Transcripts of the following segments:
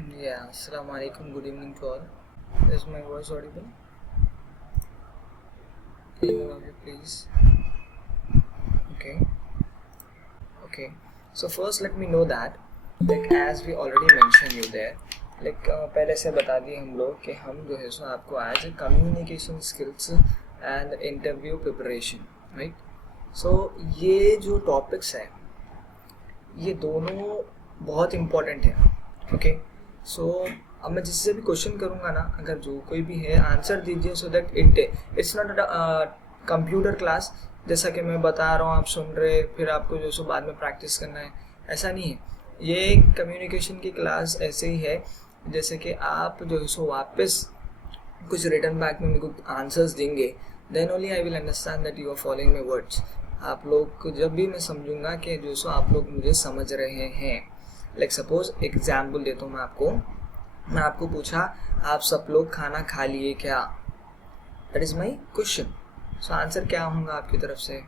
Yeah, Assalamu alaikum. Good evening to all. Is my voice audible? Anyone of you, please? Okay. Okay. So first, let me know that, like as we already mentioned you there, पहले से बता दिए हम लोग कि हम जो है सो आपको आज communication skills and interview preparation, right. So ये जो टॉपिक्स है ये दोनों बहुत इम्पोर्टेंट है. ओके. सो अब मैं जिससे भी क्वेश्चन करूँगा ना, अगर जो कोई भी है आंसर दीजिए, so that it's not computer class. जैसा कि मैं बता रहा हूँ आप सुन रहे, फिर आपको जो सो बाद में प्रैक्टिस करना है, ऐसा नहीं है. ये कम्युनिकेशन की क्लास ऐसे ही है जैसे कि आप जो है सो वापस कुछ रिटर्न बैक में मेरे को आंसर्स देंगे, then only I will understand that you are following my words. आप लोग को जब भी मैं समझूंगा कि जो सो आप लोग मुझे समझ रहे हैं. लाइक सपोज एग्जाम्पल देता हूँ मैं आपको पूछा आप सब लोग खाना खा लिए क्या, that is my question. So answer क्या होगा आपकी तरफ से?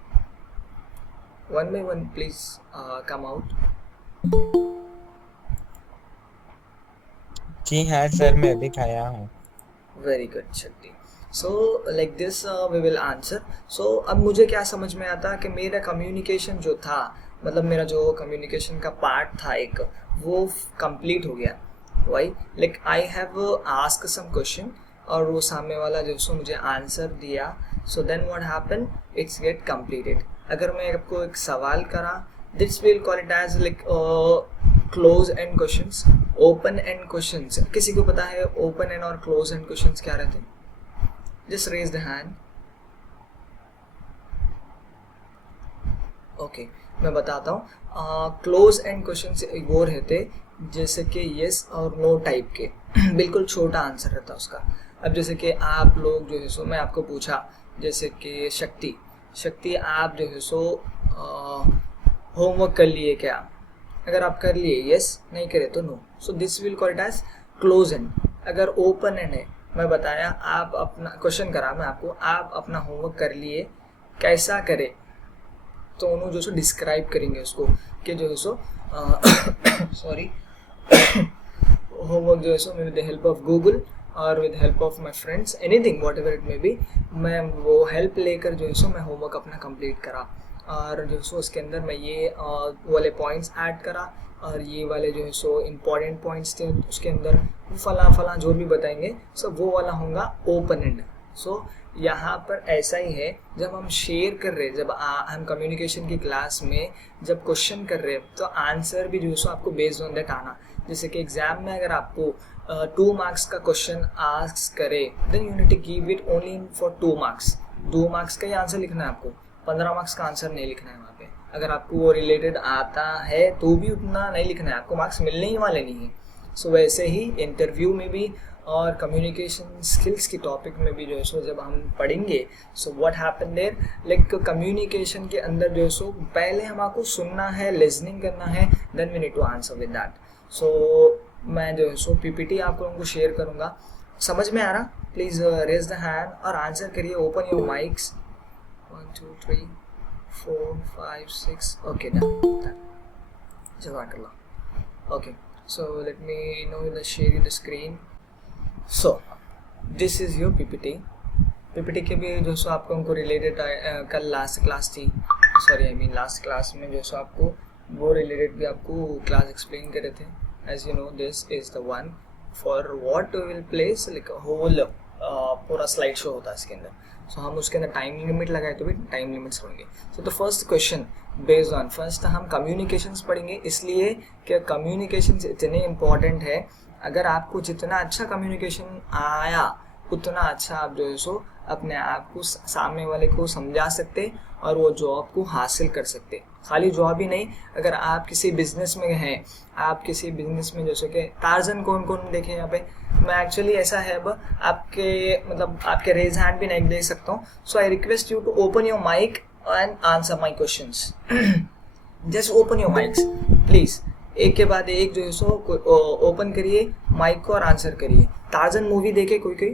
One by one please come out. जी हाँ सर, मैं भी खाया हूँ. Very good Shakti. So like this we will answer. So अब मुझे क्या समझ में आता कि मेरा कम्युनिकेशन जो था, मतलब मेरा जो कम्युनिकेशन का पार्ट था एक, वो कंप्लीट हो गया. Why? Like I have ask some question और वो सामने वाला जो सो मुझे आंसर दिया. So then what happen, it's get completed. अगर मैं आपको एक सवाल करा, this will call it as like close end questions, open end questions. किसी को पता है ओपन एंड और क्लोज एंड क्वेश्चंस क्या रहते हैं? Just raise the hand. Okay, मैं बताता हूँ. क्लोज एंड क्वेश्चंस वो रहते जैसे कि यस और नो टाइप के. बिल्कुल छोटा आंसर रहता उसका. अब जैसे कि आप लोग जो है सो मैं आपको पूछा, जैसे कि शक्ति आप जो है सो होमवर्क कर लिए क्या? अगर आप कर लिए यस, नहीं करे तो no. So this will call it as close end. अगर ओपन एंड है, मैं बताया आप अपना क्वेश्चन करा मैं आपको, आप अपना होमवर्क कर लिए, कैसा करे, तो उन्होंने जो सो डिस्क्राइब करेंगे उसको कि जो है सो सॉरी होमवर्क जो है so with the help of Google और with help of my friends, anything whatever it may be, मैं वो हेल्प लेकर जो है सो मैं होमवर्क अपना कंप्लीट करा. और जो सो उसके अंदर मैं ये वाले पॉइंट्स ऐड करा और ये वाले जो है सो इम्पॉर्टेंट पॉइंट्स थे उसके अंदर, फला फला जो भी बताएंगे सो वो वाला होगा ओपन एंड. सो यहाँ पर ऐसा ही है, जब हम शेयर कर रहे, जब हम कम्युनिकेशन की क्लास में जब क्वेश्चन कर रहे हैं तो आंसर भी जो है सो आपको बेस्ड ऑन दैट आना. जैसे कि एग्जाम में अगर आपको 2 मार्क्स का क्वेश्चन आस्क करे, then you need to give it only for 2 marks. 2 marks का ही आंसर लिखना है आपको, 15 मार्क्स का आंसर नहीं लिखना है वहाँ पे. अगर आपको वो रिलेटेड आता है तो भी उतना नहीं लिखना है, आपको मार्क्स मिलने ही वाले नहीं है. सो वैसे ही इंटरव्यू में भी और कम्युनिकेशन स्किल्स की टॉपिक में भी जो है सो जब हम पढ़ेंगे, so what happen there, like communication के अंदर जो है सो पहले हमको सुनना है, लिसनिंग करना है, then we need to answer with that. So मैं जो है सो पीपीटी आप लोगों को शेयर करूँगा. समझ में आ रहा? प्लीज़ रेज द हैंड और आंसर करिए. Open your mics. 1 2 3 4 5 6. Okay, done. जज़ाकल्लाह. Okay, so let me know the share the screen. So this is your PPT के भी जो सो आपको उनको रिलेटेड कल लास्ट क्लास थी, sorry I mean last class में जो सो आपको वो रिलेटेड भी आपको क्लास एक्सप्लेन कर रहे थे. As you know this is the one for what will place like whole पूरा स्लाइड शो होता है इसके अंदर. सो हम उसके अंदर टाइम लिमिट लगाए तो भी टाइम लिमिट्स होंगे. So the first question based on, first हम कम्युनिकेशंस पढ़ेंगे, इसलिए कि कम्युनिकेशंस इतने इम्पॉर्टेंट है. अगर आपको जितना अच्छा कम्युनिकेशन आया उतना अच्छा आप जो है सो अपने आप को सामने वाले को समझा सकते और वो जॉब को हासिल कर सकते. खाली जॉब ही नहीं, अगर आप किसी बिजनेस में हैं, आप किसी बिजनेस में जैसे कि टार्जन कौन कौन देखे यहाँ पे, मैं एक्चुअली ऐसा है अब आपके मतलब आपके रेज हैंड भी नहीं दे सकता हूँ. So I request you to open your mic and answer my questions. Just open your mics please. एक के बाद एक जो है सो ओपन करिए माइक को और आंसर करिए. टार्जन मूवी देखे कोई?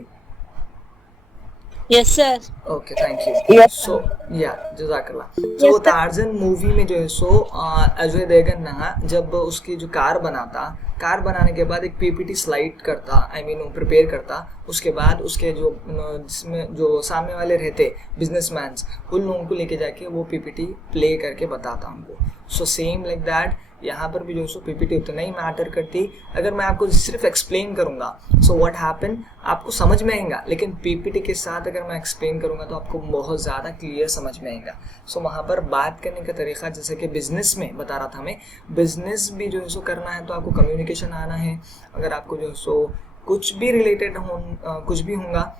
Yes, sir. Okay thank you Yes, सो या जज़ाकल्लाह yes, सो sir. टार्जन मूवी में जो है सो अजय देवगन ना जब उसकी जो कार बनाता, कार बनाने के बाद एक पीपीटी स्लाइड करता, आई मीन वो प्रिपेयर करता, उसके बाद उसके जो जिसमें जो सामने वाले रहते बिजनेसमैन उन लोगों को लेके जाके वो पीपीटी प्ले करके बताता हमको. सो सेम लाइक दैट यहाँ पर भी जो है सो पीपीटी उतना ही मैटर करती. अगर मैं आपको सिर्फ एक्सप्लेन करूँगा सो व्हाट हैपन आपको समझ में आएगा, लेकिन पीपीटी के साथ अगर मैं एक्सप्लेन करूँगा तो आपको बहुत ज़्यादा क्लियर समझ में आएगा. सो वहाँ पर बात करने का तरीका जैसे कि बिजनेस में बता रहा था मैं, बिजनेस भी जो है सो करना है तो आपको कम्युनिकेशन आना है. अगर आपको जो है सो कुछ भी रिलेटेड हो कुछ भी होगा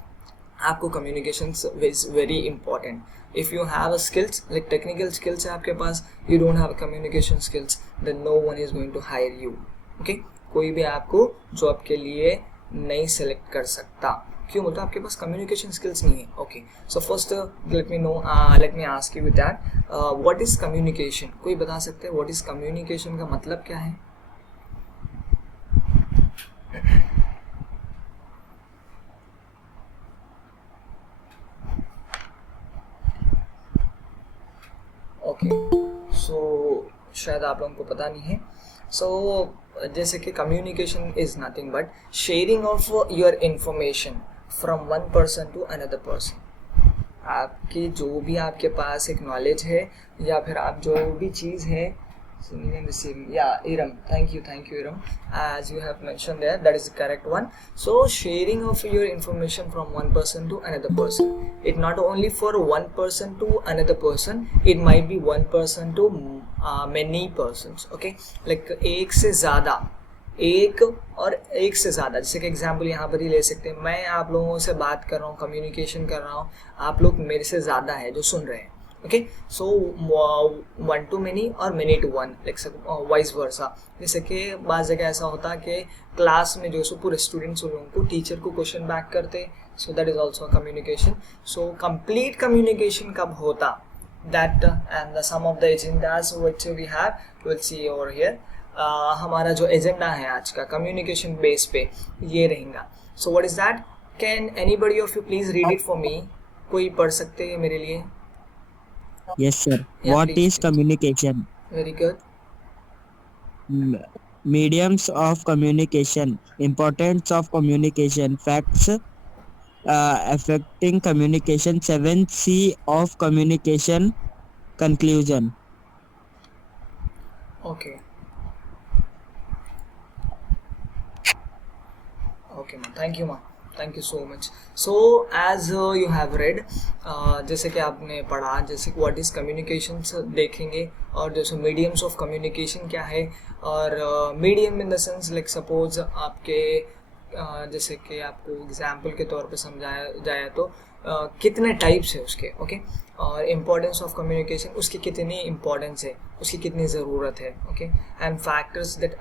आपको communication is very important. If you have a skills like technical skills है आपके पास, you don't have communication skills, then no one is going to hire you. Okay, कोई भी आपको जॉब के लिए नहीं सेलेक्ट कर सकता. क्यों बोलते आपके पास कम्युनिकेशन स्किल्स नहीं है. Okay, so first let me ask you with that what is communication. कोई बता सकते हैं व्हाट इज कम्युनिकेशन का मतलब क्या है? ओके, सो शायद आप लोगों को पता नहीं है. सो जैसे कि communication is nothing but sharing of your information from one person to another person. आपकी जो भी आपके पास एक नॉलेज है या फिर आप जो भी चीज़ है sending and receiving, yeah, Iram, thank you Iram, as you have mentioned there, that is the correct one. So sharing of your information from one person to another person, it not only for one person to another person, it might be one person to many persons. Okay, like एक से ज़्यादा, एक और एक से ज़्यादा. जैसे कि एग्जाम्पल यहाँ पर ही ले सकते हैं, मैं आप लोगों से बात कर रहा हूँ, कम्युनिकेशन कर रहा हूँ, आप लोग मेरे से ज़्यादा है जो सुन रहे हैं. Okay, so one to many और many to one, like vice versa. जैसे कि बाज़ जगह ऐसा होता है कि क्लास में जो सो पूरे स्टूडेंट्स उन लोगों को टीचर को क्वेश्चन बैक करते, so that is also communication. So complete communication कब होता, that and the sum of the agendas which we have will see over here. हमारा जो एजेंडा है आज का कम्युनिकेशन बेस पे ये रहेगा. So what is that, can anybody of you please read it for me. कोई पढ़ सकते हैं मेरे लिए? Yes, sir. Yeah, What please. is communication? Very good. Mediums of communication. Importance of communication. Facts affecting communication. 7C of communication. Conclusion. Okay. Okay, ma. Thank you, ma. Thank you so much. So as you have read, जैसे कि आपने पढ़ा, जैसे what is communication देखेंगे, और जैसे mediums of communication क्या है, और medium in the sense like suppose आपके जैसे कि आपको एग्जाम्पल के तौर पे समझाया जाए तो कितने टाइप्स है उसके. ओके, और इम्पोर्टेंस ऑफ कम्युनिकेशन, उसकी कितनी इम्पोर्टेंस है, उसकी कितनी ज़रूरत है. Okay, and factors that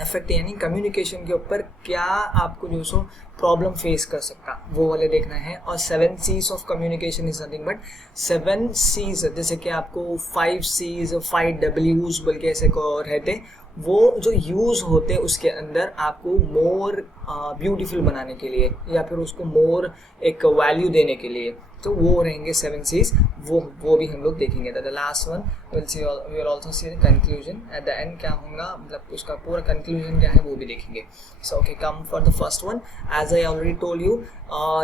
affect यानी कम्युनिकेशन के ऊपर क्या आपको जो सो प्रॉब्लम फेस कर सकता, वो वाले देखना है. और 7 C's of communication is nothing but 7 C's, जैसे कि आपको 5 C's 5 W's बोल के ऐसे को रहते, वो जो यूज़ होते उसके अंदर आपको मोर ब्यूटीफुल बनाने के लिए या फिर उसको मोर एक वैल्यू देने के लिए, तो वो रहेंगे 7 C's. वो भी हम लोग देखेंगे. The last one will also see conclusion at the end, क्या होगा मतलब उसका पूरा कंक्लूजन क्या है वो भी देखेंगे. So okay, come for the first one. As I already told you,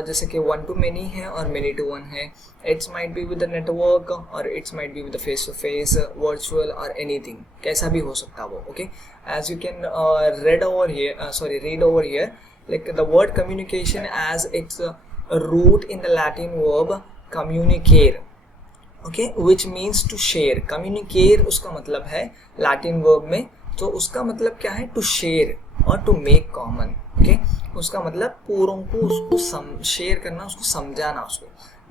जैसे कि वन टू मेनी है और मेनी टू वन है. It's might be with the network और it's might be with the face to face, virtual और anything, कैसा भी हो सकता वो. Okay, as you can read over here, like the word communication as its root in the Latin verb communicare, okay, which means to share. communicare उसका मतलब है Latin verb में, तो उसका मतलब क्या है, to share और to make common. okay, उसका मतलब पूरों को उसको शेयर करना, उसको समझाना उसको,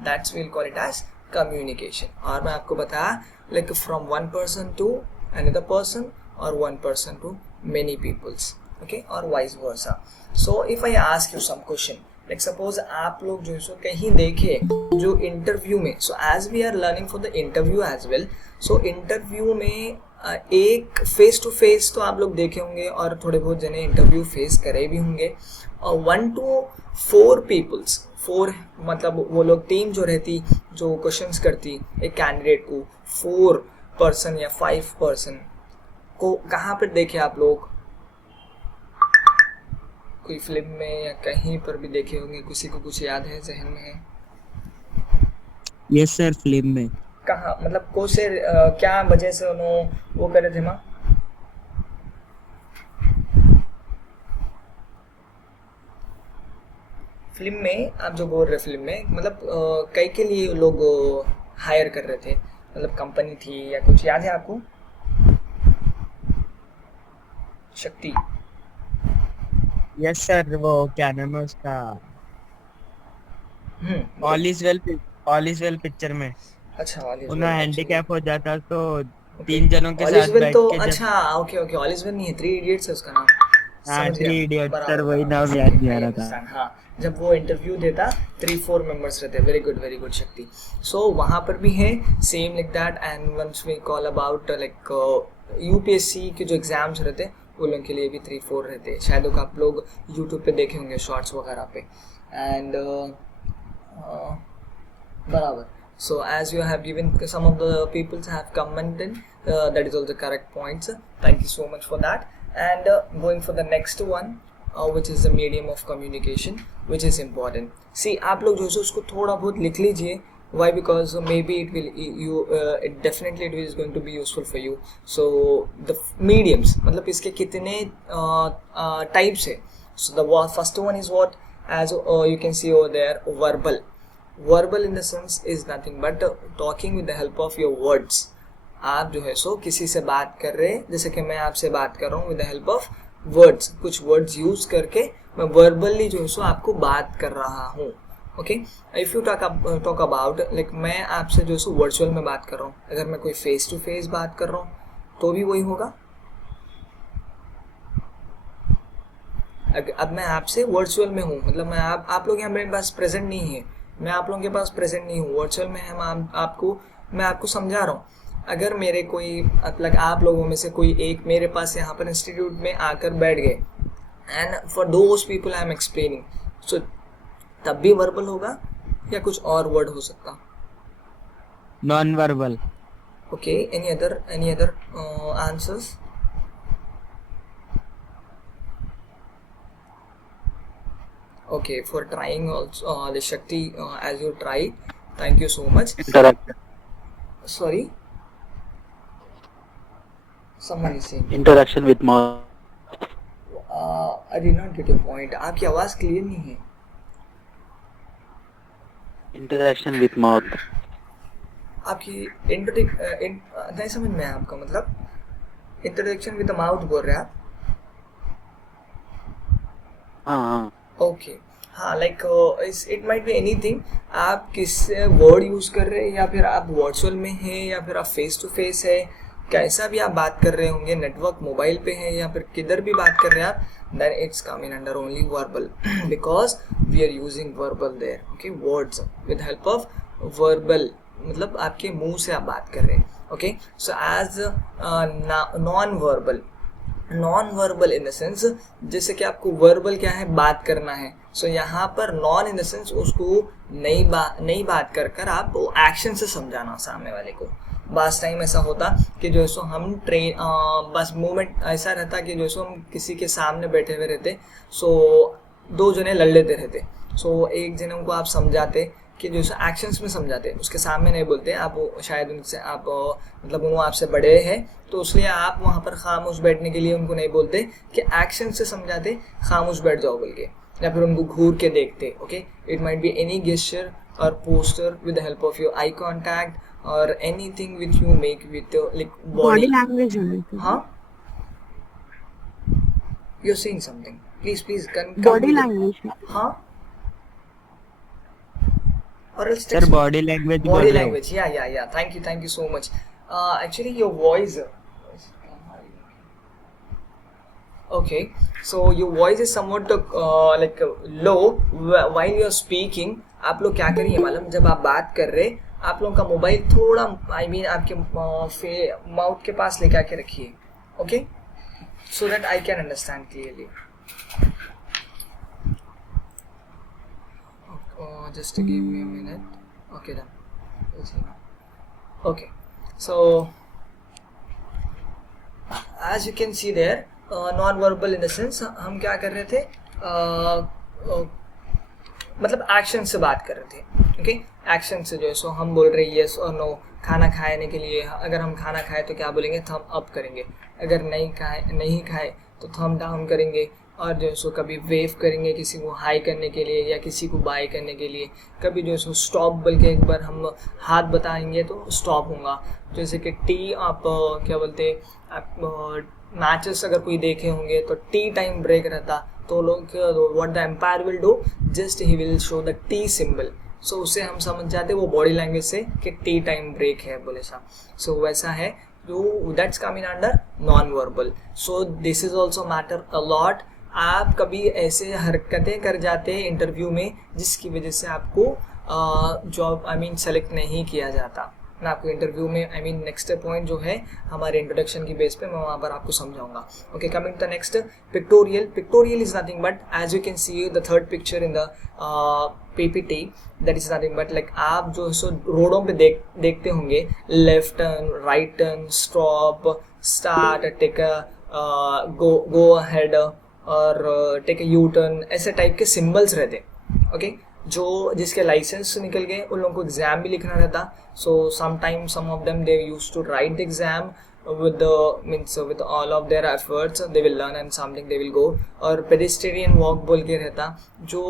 that's we'll call it as communication. और मैं आपको बताया like from one person to another person or one person to many peoples, okay, or vice versa. So if I ask you some question, like suppose आप लोग जो है कहीं देखे जो इंटरव्यू में, so as we are learning for the interview as well, so interview में एक फेस टू फेस तो आप लोग देखे होंगे और थोड़े बहुत जने इंटरव्यू फेस करे भी होंगे। 1 to 4 पीपल्स, 4 मतलब वो लोग टीम जो रहती जो क्वेश्चंस करती एक कैंडिडेट को, 4 पर्सन या 5 पर्सन को कहाँ पर देखे आप लोग? कोई फिल्म में या कहीं पर भी देखे होंगे, किसी को कुछ याद है, जहन में है? यस सर, फिल्म में। कहाँ मतलब को से क्या वजह से उन्होंने वो करे थे माँ? फिल्म में आप जो बोल रहे फिल्म में मतलब कई के लिए लोग हायर कर रहे थे, मतलब कंपनी थी या कुछ, याद है आपको? शक्ति। यस सर, वो क्या नाम है उसका, ऑल इज वेल पिक्चर में अच्छा, ऑल इज उन्हें वेल। हैंडीकैप हो जाता तो 3 जनों के ऑल इज साथ वेल बैठ तो के जब, अच्छा, okay okay, all is well नहीं है, 3 इडियट्स है उसका नाम। हाँ, समझ गया, 3 इडियट्स सर, बराबर वही बराबर, नाम याद okay, नहीं आ I रहा था। understand, हाँ। जब वो इंटरव्यू देता 3-4 मेंबर्स रहते, वेरी गुड शक्ति। सो वहाँ पर भी है same like that. And once we call about like UPSC के जो एग्जाम्स रहते वो लोगों के लिए भी 3-4 रहते, शायद आप लोग यूट्यूब पे देखे होंगे शॉर्ट्स वगैरह पे। एंड बराबर। So as you have given, some of the people have commented, that is also correct points. Thank you so much for that. And going for the next one, which is the medium of communication, which is important. See, आप लोग जो है उसको थोड़ा बहुत लिख लीजिए. Why? Because maybe it will it definitely it is going to be useful for you. So the mediums, मतलब इसके कितने types है. So the first one is what, as you can see over there, verbal. Verbal in the sense is nothing but talking with the help of your words. आप जो है सो किसी से बात कर रहे हैं, जैसे कि मैं आपसे बात कर रहा हूँ, with the help of words, कुछ words यूज करके मैं verbally जो है सो आपको बात कर रहा हूँ. Okay, if you talk about like मैं आपसे जो है सो वर्चुअल में बात कर रहा हूँ, अगर मैं कोई फेस टू फेस बात कर रहा हूँ तो भी वही होगा. अब मैं आपसे वर्चुअल में हूँ, मतलब मैं आप लोग यहाँ मेरे पास प्रेजेंट नहीं है, मैं आप लोगों के पास प्रेजेंट नहीं हूँ, वर्चुअल में है. मैं आपको समझा रहा हूँ. अगर मेरे कोई मतलब आप लोगों में से कोई एक मेरे पास यहाँ पर इंस्टीट्यूट में आकर बैठ गए, and for those people I am explaining, so तब भी वर्बल होगा या कुछ और वर्ड हो सकता? Non verbal. Okay, any other answers? Okay, for trying also, the Shakti, as you tried, thank you so much. Interaction. Sorry, someone is saying. Interaction with mouth. I did not get your point. आपकी आवाज clear नहीं है. Interaction with mouth. आपकी नहीं समझ में है आपका मतलब. इंट्रोडक्शन विद द माउथ बोल रहे हैं आप? हाँ. ओके, हाँ, like it might be anything. आप किस वर्ड यूज़ कर रहे हैं, या फिर आप वर्चुअल में हैं, या फिर आप फेस टू फेस है, कैसा भी आप बात कर रहे होंगे, नेटवर्क मोबाइल पे है या फिर किधर भी बात कर रहे हैं आप, then it's coming under only verbal, because we are using verbal there. Okay, words with help of verbal, मतलब आपके मुंह से आप बात कर रहे हैं. Okay, so as non verbal in the sense, जैसे कि आपको वर्बल क्या है, बात करना है. सो यहाँ पर नॉन इन द सेंस उसको नई बात कर आप वो एक्शन से समझाना सामने वाले को. बस टाइम ऐसा होता कि जो सो हम बस मूवमेंट ऐसा रहता कि जो सो हम किसी के सामने बैठे हुए रहते, सो 2 जने लड़ लेते रहते, सो एक जने को आप समझाते कि जो सो एक्शंस में समझाते, उसके सामने नहीं बोलते. आप शायद उनसे आप मतलब उन्होंने आपसे बड़े हैं तो इसलिए आप वहाँ पर खामोश बैठने के लिए उनको नहीं बोलते कि एक्शन से समझाते, खामोश बैठ जाओ बोल के, या फिर उनको घूर के देखते. Okay, it might be any gesture और posture with the help of your eye contact और anything which you make with like body language. हाँ, you are saying something, please body language. हाँ, or else Sir, body language. Body language. Yeah. Thank you so much. Actually, your voice. Okay, so your voice is somewhat like low while you are speaking. आप लोग क्या करिए मालूम, जब आप बात कर रहे आप लोगों का मोबाइल थोड़ा आपके माउथ के पास लेके आके रखिए, okay, so that I can understand clearly. Just give me a minute. Okay, done. We'll see now. Okay, so as you can see there, non-verbal in the sense हम क्या कर रहे थे, मतलब एक्शन से बात कर रहे थे, ओके, एक्शन से जो है सो हम बोल रहे हैं यस और नो। खाना खाने के लिए अगर हम खाना खाए तो क्या बोलेंगे, थम अप करेंगे। अगर नहीं खाए तो थम डाउन करेंगे। और जो है सो कभी वेव करेंगे किसी को हाई करने के लिए या किसी को बाय करने के लिए। कभी जो है सो स्टॉप बोल के एक बार हम हाथ बताएंगे तो स्टॉप होगा। जैसे कि टी, आप क्या बोलते हैं, आप मैचेस अगर कोई देखे होंगे तो टी टाइम ब्रेक रहता तो लोग what the umpire will do, just he will show the T symbol. So उससे हम समझ जाते वो बॉडी लैंग्वेज से कि टी टाइम ब्रेक है बोले सा। सो वैसा है, तो that's coming under non verbal. So this is also matter a lot. आप कभी ऐसे हरकतें कर जाते हैं इंटरव्यू में जिसकी वजह से आपको जॉब सेलेक्ट नहीं किया जाता। मैं आपको इंटरव्यू में नेक्स्ट पॉइंट जो है हमारे इंट्रोडक्शन की बेस पे मैं वहाँ पर आपको समझाऊंगा। Okay, coming to the next, pictorial. Pictorial is nothing but as you can see the third picture in the PPT, that is nothing but like आप जो सो रोडों पे देखते होंगे, left turn, right turn, stop, start, take a go ahead और take a U turn, ऐसे type के सिंबल्स रहते। ओके, जो जिसके लाइसेंस निकल गए उन लोगों को एग्जाम भी लिखना रहता। So sometime some of them they used to write the exam with with all of their efforts they will learn and something they will go। और pedestrian walk बोल के रहता, जो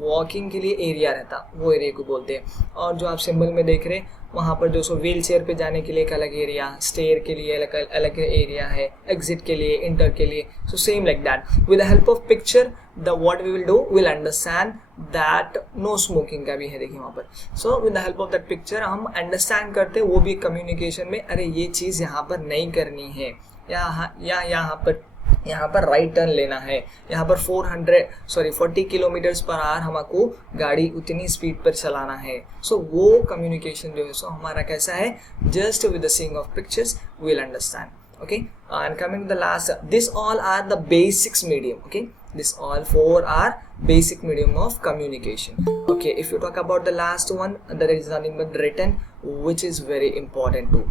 वॉकिंग के लिए एरिया रहता, वो एरिया को बोलते हैं। और जो आप सिंबल में देख रहे वहाँ पर जो सो व्हील चेयर पे जाने के लिए एक अलग एरिया, स्टेयर के लिए अलग एरिया है, एग्जिट के लिए, इंटर के लिए। So same like that with the help of picture the what we will do, will understand that no smoking का भी है, देखिए वहाँ पर। So with the help of that picture हम अंडरस्टैंड करते वो भी कम्युनिकेशन में, अरे ये चीज़ यहाँ पर नहीं करनी है, या यहाँ पर राइट टर्न लेना है, यहाँ पर 40 किलोमीटर्स पर आवर हमको गाड़ी उतनी स्पीड पर चलाना है। सो वो कम्युनिकेशन जो है सो हमारा कैसा है, just with the seeing of pictures we will understand. Okay, and coming to the last, this all are the basics medium. Okay, this all four are basic medium of communication. Okay, if you talk about the last one, that is nothing but written, which is very important too।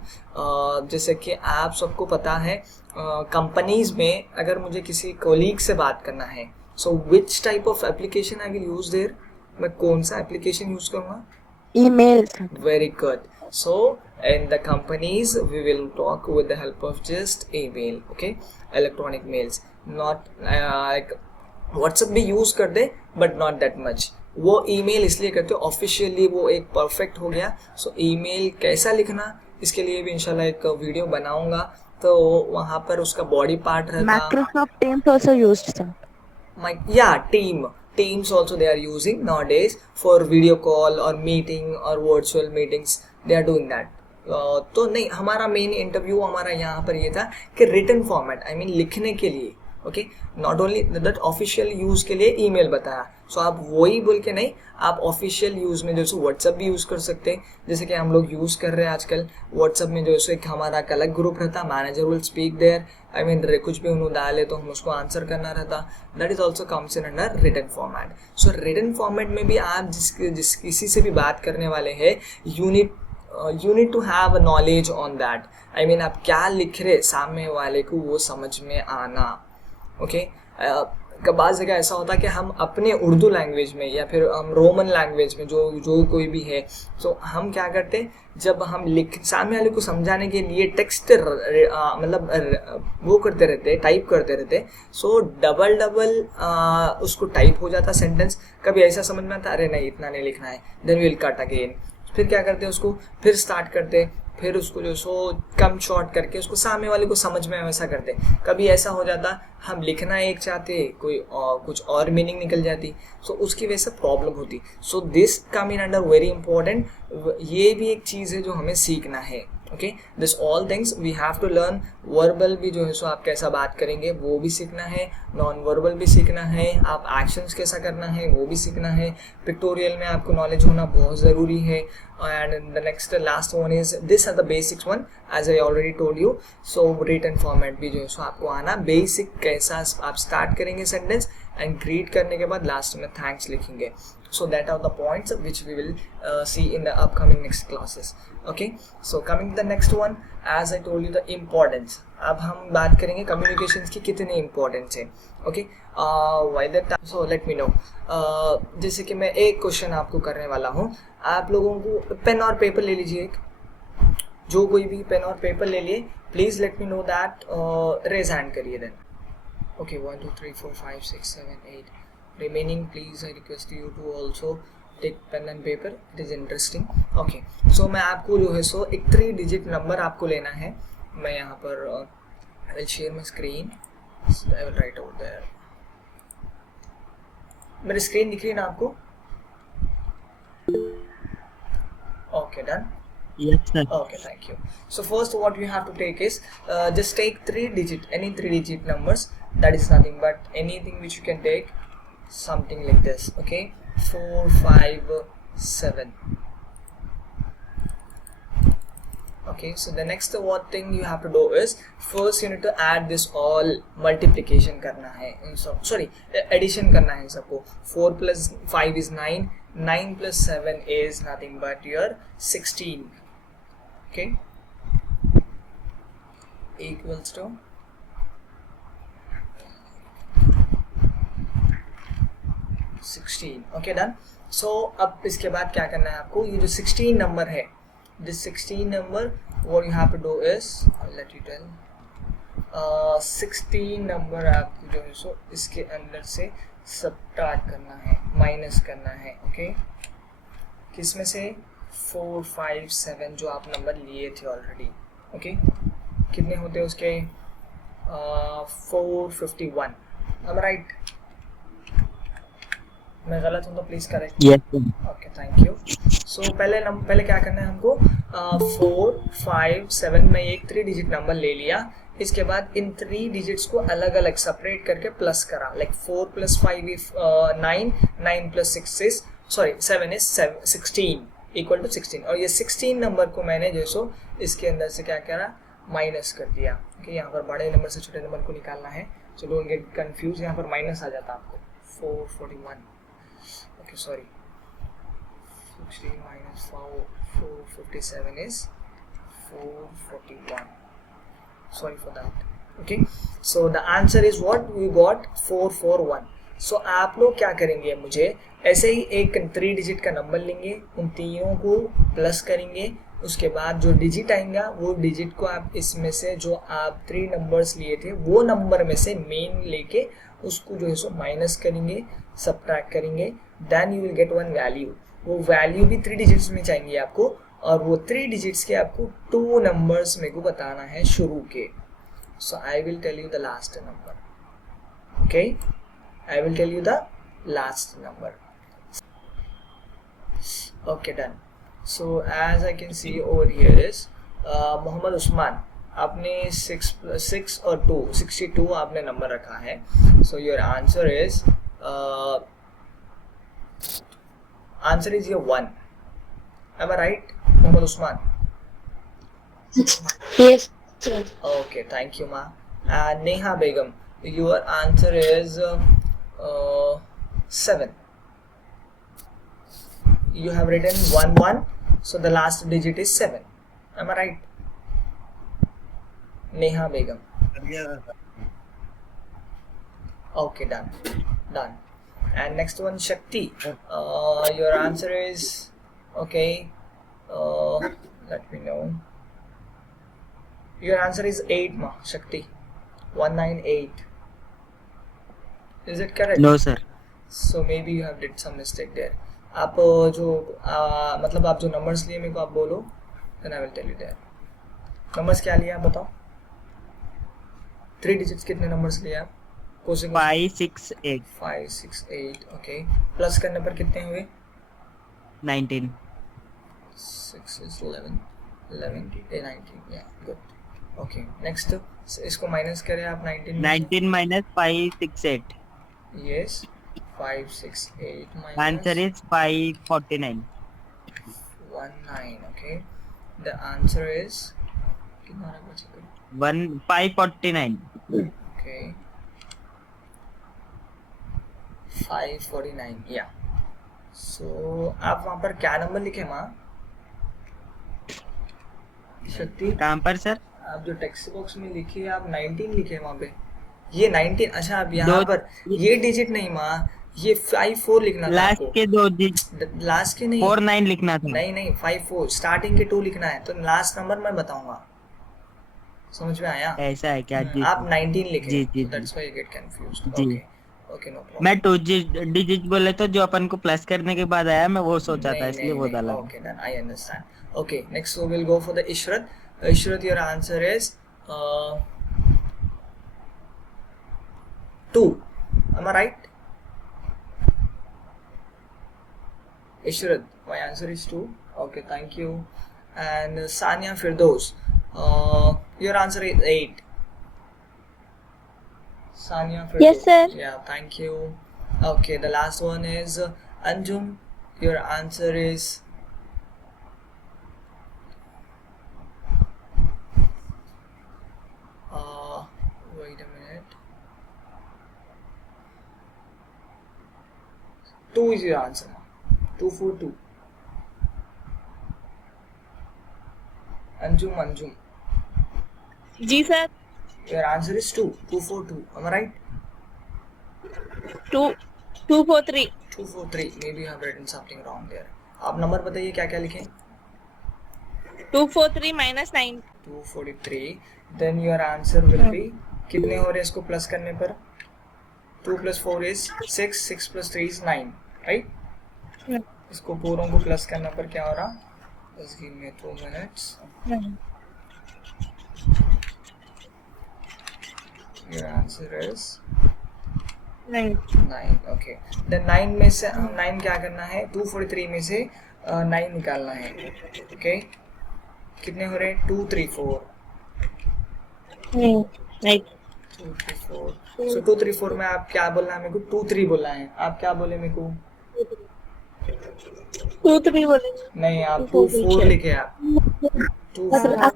जैसे कि आप सबको पता है companies में अगर मुझे किसी कोलीग से बात करना है, so which type of application I will use there, मैं कौन सा एप्लीकेशन यूज करूँगा? email। Very good। So in the companies we will talk with the help of just email, okay, electronic mails, not like WhatsApp भी use कर दे but not that much। वो email इसलिए करते हो ऑफिशियली वो एक perfect हो गया। सो ईमेल कैसा लिखना, इसके लिए भी इंशाल्लाह एक वीडियो बनाऊंगा, तो वहाँ पर उसका बॉडी पार्ट रहता। Microsoft Teams also used, sir। Teams also they are using nowadays for video call or meeting or virtual meetings, they are doing that। तो नहीं, हमारा मेन इंटरव्यू हमारा यहाँ पर ये था कि रिटन फॉर्मेट लिखने के लिए, okay, not only that official use के लिए ईमेल बताया। सो आप वही बोल के नहीं, आप ऑफिशियल यूज में जैसे व्हाट्सएप भी यूज कर सकते हैं, जैसे कि हम लोग यूज कर रहे हैं आजकल। व्हाट्सएप में जो है एक हमारा एक अलग ग्रुप रहता, मैनेजर विल स्पीक देयर, कुछ भी उन्होंने डाले तो हम उसको आंसर करना रहता। That is also comes in under written format. So written format में भी आप जिस किसी से भी बात करने वाले हैं, you need to have a knowledge on that। आप क्या लिख रहे सामने वाले को वो समझ में आना, ओके। बाज़ जगह ऐसा होता है कि हम अपने उर्दू लैंग्वेज में या फिर हम रोमन लैंग्वेज में जो कोई भी है, तो हम क्या करते, जब हम सामने वाले को समझाने के लिए टेक्स्ट वो करते रहते, टाइप करते रहते, सो डबल उसको टाइप हो जाता सेंटेंस। कभी ऐसा समझ में आता, अरे नहीं इतना नहीं लिखना है, then we will cut again. फिर क्या करते हैं, उसको फिर स्टार्ट करते, फिर उसको जो सो कम शॉर्ट करके उसको सामने वाले को समझ में वैसा करते। कभी ऐसा हो जाता हम लिखना एक चाहते, कोई कुछ और मीनिंग निकल जाती, सो उसकी वजह से प्रॉब्लम होती। So this come in under very important. ये भी एक चीज़ है जो हमें सीखना है, okay, this all things we have to learn. Verbal भी जो है सो आप कैसा बात करेंगे वो भी सीखना है, नॉन वर्बल भी सीखना है, आप एक्शंस कैसा करना है वो भी सीखना है, पिक्टोरियल में आपको नॉलेज होना बहुत ज़रूरी है. And the next last one is this are the basics one as I already told you. So written format भी जो है सो आपको आना, बेसिक कैसा आप स्टार्ट करेंगे सेंटेंस एंड ग्रीट करने के बाद लास्ट में थैंक्स लिखेंगे. So that are the points which we will see in the upcoming next classes. Okay, so coming to the next one, as I told you the importance. अब हम बात करेंगे communications की कितने importance है. Okay, why that? So let me know. जैसे कि मैं एक क्वेश्चन आपको करने वाला हूँ, आप लोगों को पेन और पेपर ले लीजिए. एक जो कोई भी पेन और पेपर ले लिए, please let me know that. Raise hand करिए then. Okay, 1 2 3 4 5 6 7 8. Remaining, please I request you to also take pen and paper. It is interesting. Okay, so मैं आपको जो है सो एक 3 डिजिट नंबर आपको लेना है. मैं यहाँ पर I will share my screen. So I will write over there. मेरी स्क्रीन दिख रही है ना आपको? Okay, done. Yes, sir. Okay, thank you. So first what you have to take is just take 3 digit, any 3 digit numbers. That is nothing but anything which you can take, something like this. Okay, 4 5 7. Okay, so the next what thing you have to do is first you need to add this all, multiplication करना है, sorry, addition करना है सबको. 4 plus 5 is 9, 9 plus 7 is nothing but your 16. Okay, equals to 16. Okay, done. So अब इसके बाद क्या करना है आपको, ये जो 16 नंबर है, this 16 number what you have to do is, I'll let you tell. 16 number आपको जो है सो इसके अंदर से सब्ट्रैक्ट करना है, माइनस करना है. ओके, किस में से? 4 5 7 जो आप नंबर लिए थे ऑलरेडी. ओके, कितने होते हैं उसके? 451. am I right? मैं गलत हूँ तो please correct. Yes, sir. Okay, thank you. So पहले क्या करना है हमको? 4 5 7 में एक 3 डिजिट नंबर ले लिया. इसके बाद इन 3 डिजिट्स को अलग अलग सेपरेट करके प्लस करा. Like 4 + 5 is 9, 9 + 6 is, sorry 7 is 16 equal to 16. और ये 16 नंबर को मैंने जो सो इसके अंदर से क्या करा? माइनस कर दिया. ओके, यहाँ पर बड़े नंबर से छोटे नंबर को निकालना है. सो डोंट गेट कंफ्यूज, यहाँ पर माइनस आ जाता आपको. 441. Okay, sorry, 16 minus 457 is 441. Sorry for that. Okay, so the answer is what we got, 441. So आप लोग क्या करेंगे, मुझे ऐसे ही एक 3 डिजिट का नंबर लेंगे, उन तीनों को प्लस करेंगे. उसके बाद जो डिजिट आएगा वो डिजिट को आप इसमें से जो आप 3 नंबर्स लिए थे वो नंबर में से मेन लेके उसको जो है सो माइनस करेंगे, सब्ट्रैक्ट करेंगे. Then you will get one value. वो वैल्यू भी 3 डिजिट्स में चाहिए आपको, और वो 3 डिजिट्स के आपको 2 नंबर्स मेरे को बताना है शुरू के. So I will tell you the last number. Okay, I will tell you the last number. Okay, done. So as I can see over here is Mohammad Usman. आपने 6 और 2 62 आपने नंबर रखा है. So your answer is your 1. Am I right, Muhammad Usman? Yes, sir. Okay, thank you, ma. And Neha Begum, your answer is 7. You have written 1 1, so the last digit is 7. Am I right? Neha Begum. Okay, done. And next one, Shakti. Your answer is okay. Let me know. Your answer is 8, ma. Shakti. 198. Is it correct? No, sir. So maybe you have did some mistake there. आप जो मतलब आप जो numbers लिए मेरे को आप बोलो, then I will tell you there. Numbers क्या लिए आप बताओ? 3 digits कितने numbers लिए आप? 5 6 8 5 6 8. ओके, प्लस करने पर कितने हुए? 19. 6 is 11. 11 19 या गुड ओके नेक्स्ट इसको माइनस करें आप 19 में 19 minus 568. Yes 568 Answer minus is 549. 19 okay the answer is कितना रखा चेक 549. okay 549 या सो आप वहाँ पर क्या नंबर लिखे माँ शक्ति कहाँ पर सर? आप जो टेक्स्ट बॉक्स में लिखिए आप 19 लिखे वहाँ पे ये 19 अच्छा आप यहाँ पर ये डिजिट नहीं माँ ये 54 लिखना था लास्ट आपको के 2 digit लास्ट के नहीं 49 लिखना था. नहीं 54 स्टार्टिंग के 2 लिखना है तो लास्ट नंबर मैं बताऊंगा समझ में आया ऐसा है क्या? जी आप 19 लिखे जी जी that's why you get confused जी. ओके ओके नो प्रॉब्लम मैं 2 digit बोले तो जो अपन को प्लस करने के बाद आया मैं वो सोचा था इसलिए वो डाला. okay then I understand okay next we will go for the Ishrat your answer is 2 am I right Ishrat my answer is 2 okay thank you and Sanya Firdaus your answer is 8 Sanya Firdaus Yes, sir. yeah thank you okay the last one is Anjum your answer is wait a minute 2 is your answer 242 Anjum ji sir your answer is 242 am I right 243 243 maybe I have written something wrong there आप number बताइए क्या क्या लिखें 243 minus 9 243 then your answer will be कितने हो रहे हैं इसको प्लस करने पर 2 plus 4 is 6 6 plus 3 is 9 right इसको पूरों को प्लस करने पर क्या हो रहा just give me 2 minutes your answer is 9 9 okay then 9 में से हम 9 क्या करना है 243 में से 9 निकालना है ओके कितने हो रहे हैं 2 3 4 right 2 3 4 सो 2 3 4 में आप क्या बोलना है मेरे को 2 3 बोलना है आप क्या बोले मेरे को 2 3 बोले नहीं आप 2 4 लिखे आप 2 4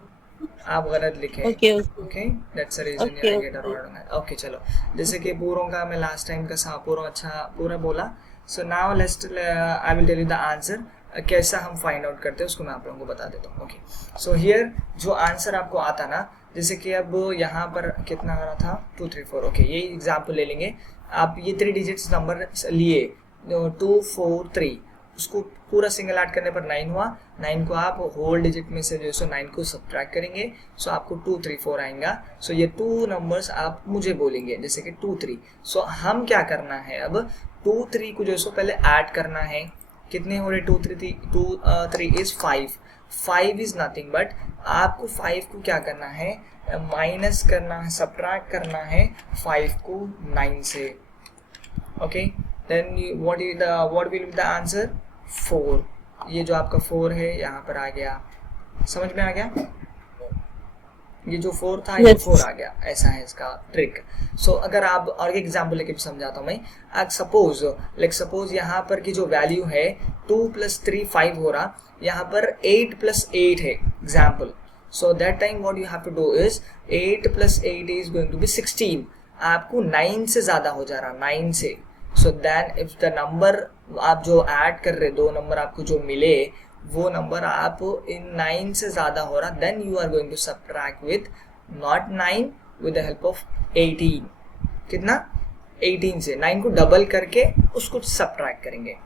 आप गलत लिखे okay okay that's the reason Okay, I get a wrong okay चलो जैसे कि पूरों का मैं लास्ट टाइम का पूरा अच्छा पूरा बोला so now let's I will tell you the answer कैसा हम फाइंड आउट करते हैं उसको मैं आप लोगों को बता देता हूँ ओके सो हियर जो आंसर आपको आता ना जैसे कि अब यहाँ पर कितना आ रहा था 2 3 4 ओके ये एग्जाम्पल ले लेंगे आप ये 3 डिजिट्स नंबर लिए 2 4 3 उसको पूरा सिंगल ऐड करने पर 9 हुआ 9 को आप होल डिजिट में से जो सो 9 को सब्ट्रैक्ट करेंगे सो आपको 2 3 4 आएगा सो ये 2 नंबर्स आप मुझे बोलेंगे जैसे कि 2 3 सो हम क्या करना है अब 2 3 को जो सो पहले ऐड करना है कितने हो रहे 2 3 इज 5 इज नथिंग बट आपको 5 को क्या करना है माइनस करना है सब्ट्रैक्ट करना है 5 को 9 से okay then what will be the answer 4 ये जो आपका 4 है यहाँ पर आ गया समझ में आ गया ये जो 4 था ये 4 आ गया ऐसा है इसका ट्रिक सो अगर आप और एक एग्जांपल लेके समझाता हूँ मैं सपोज यहाँ पर की जो वैल्यू है 2 + 3 5 हो रहा यहाँ पर 8 + 8 है example so that time what you have to do is 8 + 8 is going to be 16 आपको 9 से ज़्यादा हो जा रहा 9 से so then if the number आप जो ऐड कर रहे 2 नंबर आपको जो मिले वो नंबर आप इन 9 से ज़्यादा हो रहा then you are going to subtract with not 9 with the help of 18 कितना 18 से 9 को डबल करके उसको सब्ट्रैक्ट करेंगे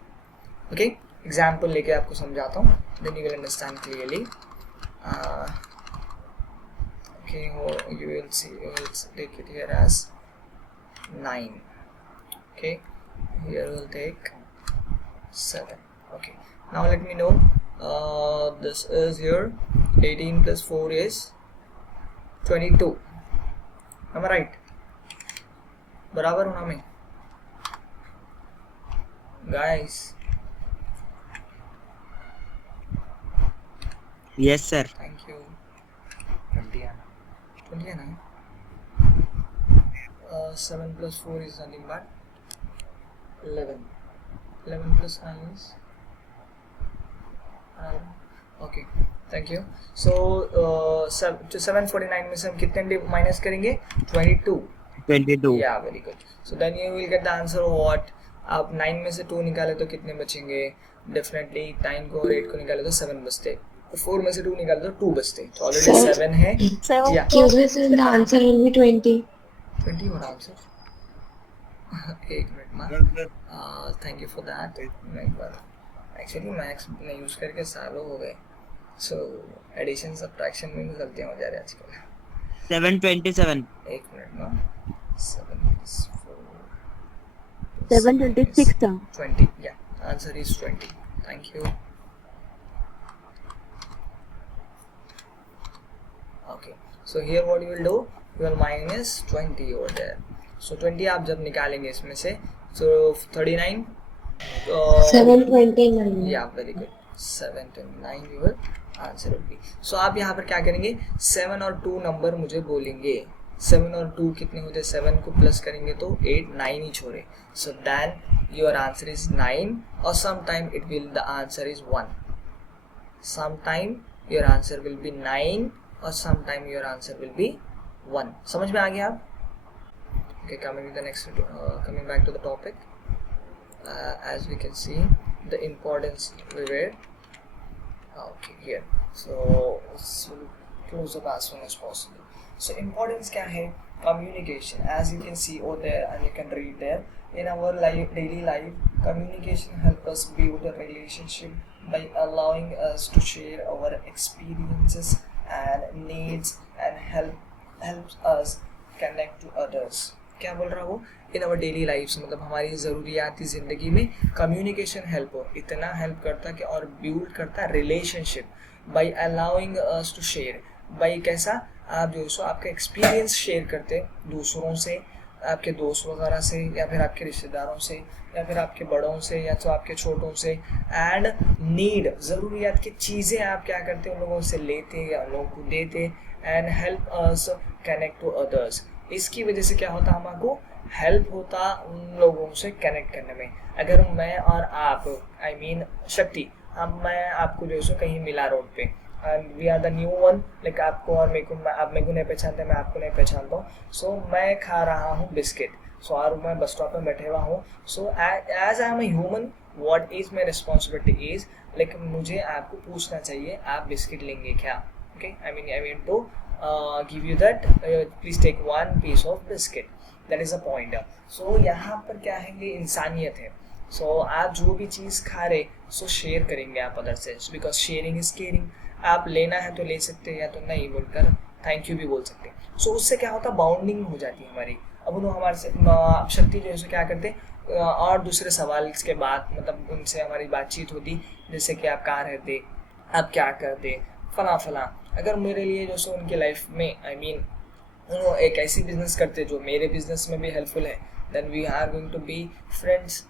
ओके एग्जाम्पल लेके आपको समझाता हूँ then you will understand clearly okay you will take it here as 9 okay here we'll take 7 okay now let me know this is here 18 + 4 is 22 am I right बराबर होना में guys yes sir. Thank you. 20 आना, 20 आना है। 7 plus 4 is nothing but 11. 11 plus 9 is okay, thank you. So 749 में से हम कितने माइनस करेंगे? 22। 22। या very good. So then you will get the answer what. आप 9 में से 2 निकाले तो कितने बचेंगे? डेफिनेटली 9 को और 8 को निकाले तो 7 बचते, 4 में से 2 निकाले तो 2 बचते, तो ऑलरेडी 7 है। Seven. या Excuse me, sir. The answer will be 20. 20 और आंसर। एक मिनट में, थैंक यू फॉर दैट। मैं एक बार एक्चुअली मैथ्स ने यूज़ करके सालों हो गए, सो एडिशन सब्ट्रैक्शन में भी गलतियाँ हो जा रही हैं आजकल। 727। एक मिनट में, 7 plus 4 726 था। 20, yeah, answer is 20. Thank you. Okay, so here what you will do, you will minus 20 over there. So 20 आप जब निकालेंगे इसमें से, so 39, 729. yeah, very good, 729 your answer will be. So आप यहाँ पर क्या करेंगे? 7 और 2 नंबर मुझे बोलेंगे। 7 और 2 कितने होते हैं? 7 को प्लस करेंगे तो 8, 9 ही छोड़े। So then your answer is 9, or sometime it will, the answer is 1. Sometime your answer will be 9, or sometime your answer will be 1. समझ में आ गया आप? Okay, coming to the next, coming back to the topic. As we can see, the importance we were, okay, here. So let's close up as soon as possible. So importance क्या है? Communication. As you can see over there, and you can read there. In our daily life, communication helps us build a relationship by allowing us to share our experiences and needs, and helps us connect to others. क्या बोल रहा वो? In our daily life, मतलब हमारी ज़रूरियाती ज़िंदगी में communication help हो, इतना हेल्प करता है कि और बिल्ड करता है relationship by allowing us to share. By कैसा? आप जो सो आपका एक्सपीरियंस शेयर करते दूसरों से, आपके दोस्त वगैरह से, या फिर आपके रिश्तेदारों से, या फिर आपके बड़ों से, या तो आपके छोटों से। एंड नीड, ज़रूरियात की चीज़ें आप क्या करते उन लोगों से लेते या उन लोगों को देते। And help us connect to others, इसकी वजह से क्या होता, हमको हेल्प होता उन लोगों से कनेक्ट करने में। अगर मैं और आप, आई मीन शक्ति, मैं आपको जो है कहीं मिला रोड पे, and we are the new one, like आपको और मेरे को, आप मेरे को नहीं पहचानते, मैं आपको नहीं पहचानता हूँ। सो मैं खा रहा हूँ बिस्किट, सो और मैं बस स्टॉप में बैठे हुआ हूँ। So as I am a human, what is my responsibility is, like मुझे आपको पूछना चाहिए आप बिस्किट लेंगे क्या? Okay, I mean to give you that, please take one piece of biscuit. That is a point. So यहाँ पर क्या है, ये इंसानियत है। So आप जो भी चीज़ खा रहे, so शेयर करेंगे आप अदर से, because sharing is caring. आप लेना है तो ले सकते हैं, या तो नहीं बोलकर थैंक यू भी बोल सकते हैं। So उससे क्या होता, बाउंडिंग हो जाती है हमारी। अब उन्होंने हमारे से शक्ति जो है क्या करते, और दूसरे सवाल के बाद, मतलब उनसे हमारी बातचीत होती, जैसे कि आप कहाँ रहते, आप क्या करते, फला फला। अगर मेरे लिए जो सो उनके लाइफ में, आई मीन उन्होंने एक ऐसी बिजनेस करते जो मेरे बिजनेस में भी हेल्पफुल है, then we are going to be friends,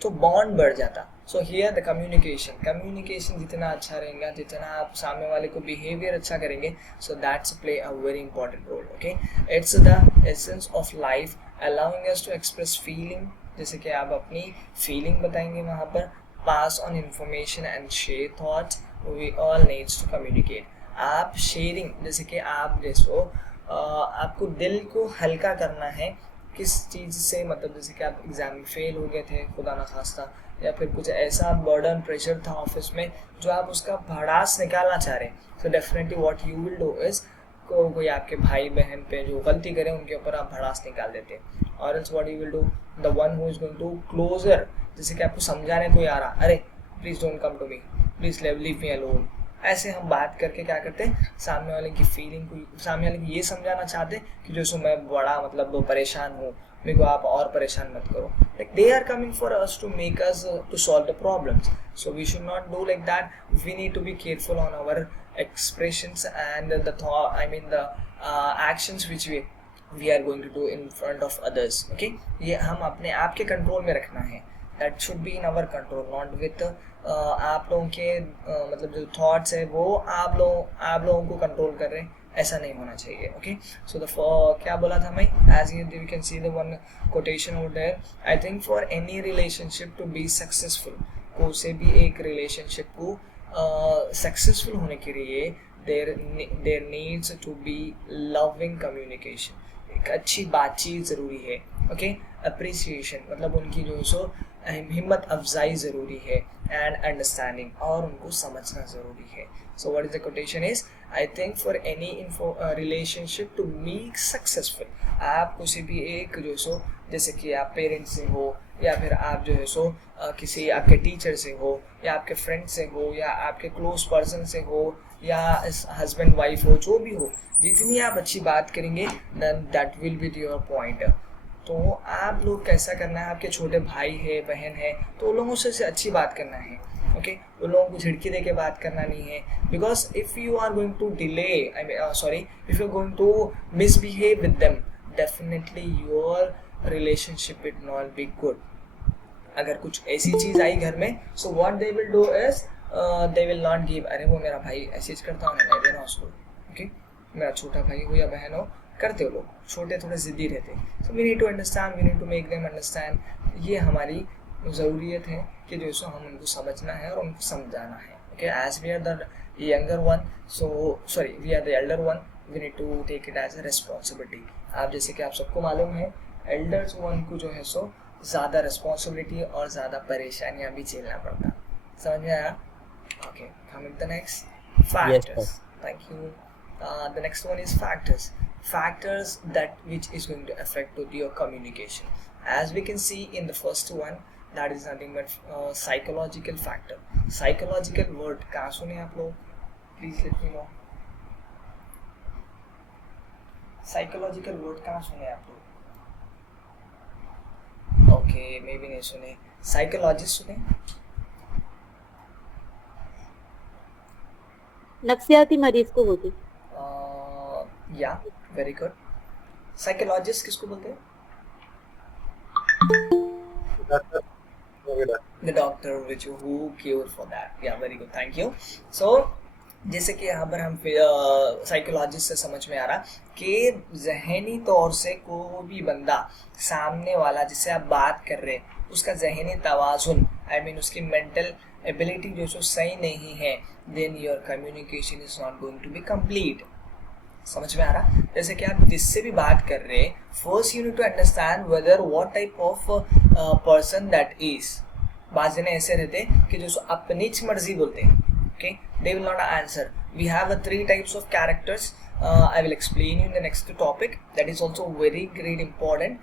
तो बॉन्ड बढ़ जाता। सो हियर द कम्युनिकेशन जितना अच्छा रहेगा, जितना आप सामने वाले को बिहेवियर अच्छा करेंगे, so that's play a very important role. Okay, it's the essence of life, allowing us to express feeling, जैसे कि आप अपनी फीलिंग बताएंगे वहाँ पर, pass on information and share thoughts, we all needs to communicate. आप शेयरिंग, जैसे कि आप जैसो आपको दिल को हल्का करना है किस चीज़ से, मतलब जैसे कि आप एग्ज़ाम में फेल हो गए थे खुदा न खास्ता, या फिर कुछ ऐसा बर्डन प्रेशर था ऑफिस में जो आप उसका भड़ास निकालना चाह रहे हैं। So definitely what you will do is, कोई आपके भाई बहन पे जो गलती करें उनके ऊपर आप भड़ास निकाल देते हैं। और it's what you will do, the one who is going to closer, जैसे कि आपको समझाने कोई आ रहा, अरे please don't come to me, please leave me alone, ऐसे हम बात करके क्या करते हैं, सामने वाले की फीलिंग को, सामने वाले को ये समझाना चाहते कि जो सो मैं बड़ा मतलब परेशान हूँ, मेरे को आप और परेशान मत करो। Like they are coming for us to make us to solve the problems, so we should not do like that. We need to be careful on our expressions and the thought, I mean the actions which we are going to do in front of others. Okay, ये हम अपने आप के control में रखना है। That should be in our control, not with आप लोगों के मतलब जो थॉट्स है वो आप लोगों को कंट्रोल कर रहे हैं, ऐसा नहीं होना चाहिए. ओके, सो द क्या बोला था मैं, as you can see the one quotation over there, I think for any relationship to be successful, को से भी एक रिलेशनशिप को सक्सेसफुल होने के लिए there needs to be loving communication, एक अच्छी बातचीत ज़रूरी है. ओके, अप्रिसिएशन मतलब उनकी जो सो हिम्मत अफजाई ज़रूरी है, एंड अंडरस्टैंडिंग और उनको समझना ज़रूरी है. So what is the quotation is, I think for any relationship to be successful, आप किसी भी एक जो सो जैसे कि आप पेरेंट्स से हो या फिर आप जो है सो किसी आपके टीचर से हो या आपके फ्रेंड से हो या आपके क्लोज पर्सन से हो या हस्बैंड वाइफ हो, जो भी हो, जितनी आप अच्छी बात करेंगे then that will be your point. तो आप लोग कैसा करना है, आपके छोटे भाई है बहन है तो उन लोगों से अच्छी बात करना है. ओके, उन लोगों को झिड़की दे के बात करना नहीं है, because if you are going to delay if you are going to misbehave with them, definitely your relationship will not be good. अगर कुछ ऐसी चीज़ आई घर में, so what they will do is they will not give, अरे वो मेरा भाई ऐसे करता हूँ मैं देना उसको. ओके, मेरा छोटा भाई हो या बहन हो, करते हो लोग, छोटे थोड़े ज़िद्दी रहते हैं. So we need to understand, we need to make them understand. ये हमारी ज़रूरियत है कि जो सो हम उनको समझना है और उनको समझाना है. Okay, as we are the younger one, we are the elder one, we need to take it as a responsibility. आप जैसे कि आप सबको मालूम है, एल्डर्स वन को जो है सो ज़्यादा रिस्पॉन्सिबिलिटी और ज़्यादा परेशानियाँ भी झेलना पड़ता. समझ में आया? Okay, coming the next, factors. Thank you. The next one is factors that which is going to affect with your communication. As we can see in the first one, that is nothing but psychological factor. Psychological word कहाँ सुने आप लोग? Please let me know. Psychological word कहाँ सुने आप लोग? Okay, maybe नहीं सुने. Psychologist सुने? नफ्सियाती मरीज को होती. या वेरी गुड. साइकोलॉजिस्ट किसको बोलते हैं? The doctor which who cure for that. या वेरी गुड, थैंक यू. सो जैसे कि यहाँ पर हम साइकोलॉजिस्ट से समझ में आ रहा कि जहनी तौर से कोई भी बंदा, सामने वाला जिससे आप बात कर रहे हैं, उसका जहनी तवाज़ुन, आई मीन उसकी मेंटल एबिलिटी जो सही नहीं है, then your communication is not going to be complete. समझ में आ रहा? जैसे कि आप जिससे भी बात कर रहे हैं, first you need to understand whether what type of person that is. बाज़ जने ऐसे रहते हैं कि जो अपनी मर्जी बोलते हैं. Okay, they will not answer. We have 3 types of characters. I will explain you in the next topic, that is also very great important.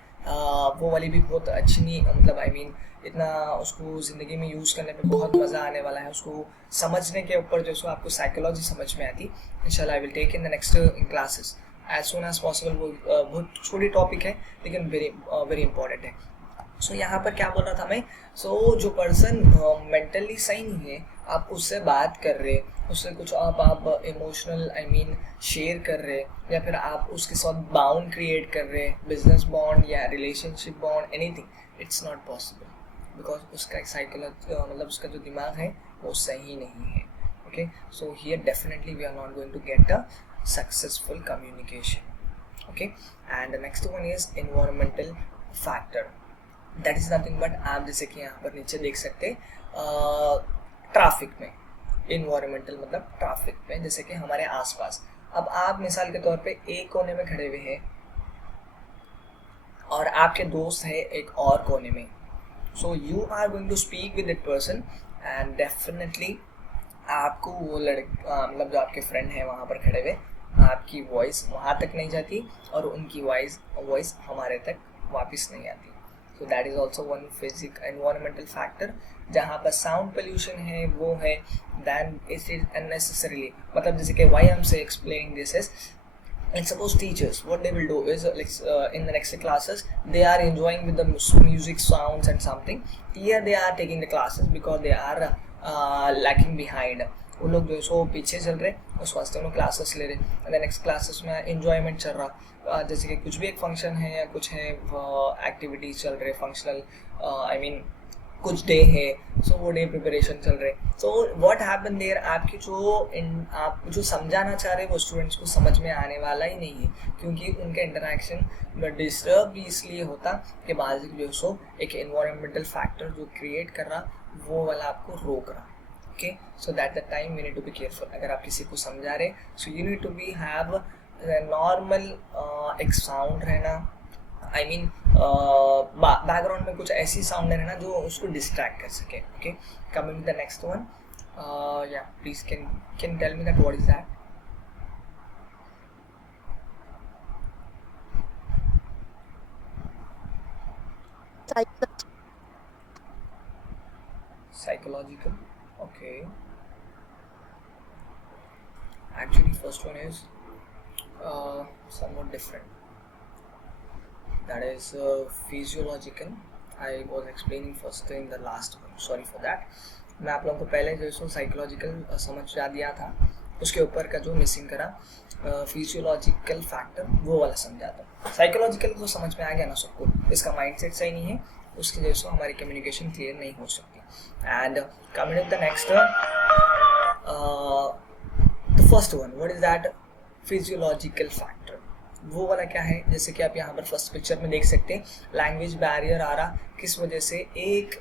वो वाली भी बहुत अच्छी नहीं, मतलब आई मीन इतना उसको ज़िंदगी में यूज़ करने पे बहुत मज़ा आने वाला है. उसको समझने के ऊपर जो सो आपको साइकोलॉजी समझ में आती, इंशाल्लाह I will take in the next in classes as soon as possible. वो बहुत छोटी टॉपिक है लेकिन वेरी इंपॉर्टेंट है. सो यहाँ पर क्या बोल रहा था मैं, सो जो पर्सन मेंटली सही नहीं है, आप उससे बात कर रहे, उससे कुछ आप इमोशनल आई मीन शेयर कर रहे, या फिर आप उसके साथ बाउंड क्रिएट कर रहे, बिजनेस बॉन्ड या relationship bond, anything, it's not possible, because उसका साइकोलॉजी मतलब उसका जो दिमाग है वो सही नहीं है. Okay, so here definitely we are not going to get a successful communication. Okay, and the next one is environmental factor. That is nothing but आप जैसे कि यहाँ पर नीचे देख सकते ट्रैफिक में, एनवायरमेंटल मतलब ट्रैफिक में, जैसे कि हमारे आसपास. अब आप मिसाल के तौर पे एक कोने में खड़े हुए हैं और आपके दोस्त है एक और कोने में. So you are going to speak with that person and definitely आपको वो मतलब जो आपके फ्रेंड है वहाँ पर खड़े हुए, आपकी वॉइस वहाँ तक नहीं जाती और उनकी वॉइस हमारे तक वापस नहीं आती. So that is also one physic environmental factor. जहाँ पर साउंड पोल्यूशन है वो है, दैन इट इज अननेसेसरीली, मतलब जैसे कि वाई आई एम से explaining this is, and suppose teachers what they will do is in the next classes they are enjoying with the music sounds and something. Here they are taking the classes because they are lacking behind. वो लोग जो सो पीछे चल रहे, उस वास्ते उन लोग क्लासेस ले रहे, एंड नेक्स्ट क्लासेस में एंजॉयमेंट चल रहा. जैसे कि कुछ भी एक फंक्शन है या कुछ है एक्टिविटीज़ चल रहे, फंक्शनल आई मीन कुछ डे है, सो वो डे प्रिपरेशन चल रहे, सो व्हाट हैपन देयर, आपकी आप जो समझाना चाह रहे हैं वो स्टूडेंट्स को समझ में आने वाला ही नहीं है, क्योंकि उनका इंटरेक्शन डिस्टर्ब भी इसलिए होता कि बाज़ जो सो एक एनवायरमेंटल फैक्टर जो क्रिएट कर रहा वो वाला आपको रोक रहा। Okay, so that the time we need to be careful. अगर आप किसी को समझा रहे so you need to be have normal एक साउंड रहना, आई मीन बैकग्राउंड में कुछ ऐसी साउंड रहना जो उसको डिस्ट्रैक्ट कर सके। Okay, coming the next one, या please can tell me that what is that? Psychological. Okay, actually first one is somewhat different, that is physiological. I was explaining first in the last one, sorry for that. मैं आप लोगों को पहले जो सो psychological समझा दिया था, उसके ऊपर का जो मिसिंग करा फिजियोलॉजिकल फैक्टर वो वाला समझाता। साइकोलॉजिकल तो समझ में आ गया ना सबको, इसका माइंडसेट सही नहीं है, उसकी वजह से हमारी कम्युनिकेशन क्लियर नहीं हो सकती। And coming to the next, the first one, what is that? Physiological factor. वो वाला क्या है, जैसे कि आप यहाँ पर फर्स्ट पिक्चर में देख सकते हैं, लैंग्वेज बैरियर आ रहा, किस वजह से? एक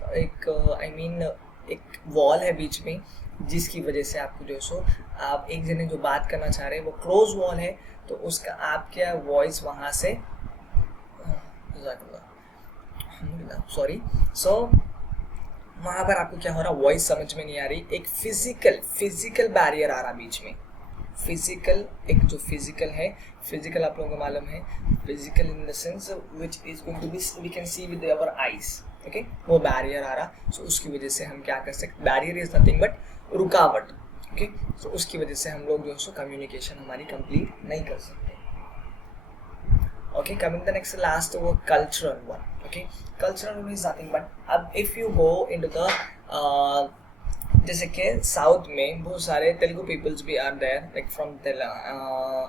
वॉल है बीच में, जिसकी वजह से आपको जो सो आप एक जने जो बात करना चाह रहे हैं वो क्लोज वॉल है, तो उसका आप क्या वॉइस वहाँ से सॉरी, सो वहाँ पर आपको क्या हो रहा, वॉइस समझ में नहीं आ रही, एक फिजिकल बैरियर आ रहा बीच में। फिजिकल, एक जो फिजिकल है, फिजिकल आप लोगों को मालूम है, physical in the sense which is going to be we can see with our eyes. Okay, वो बैरियर आ रहा, सो उसकी वजह से हम क्या कर सकते, बैरियर इज नथिंग बट रुकावट। ओके, सो उसकी वजह से हम लोग जो सो कम्युनिकेशन हमारी कंप्लीट नहीं कर सकते। Okay, coming the next last वो cultural one. Okay, cultural one is nothing but, अब if you go into the जैसे कि साउथ में बहुत सारे तेलुगु पीपल्स भी are there, like from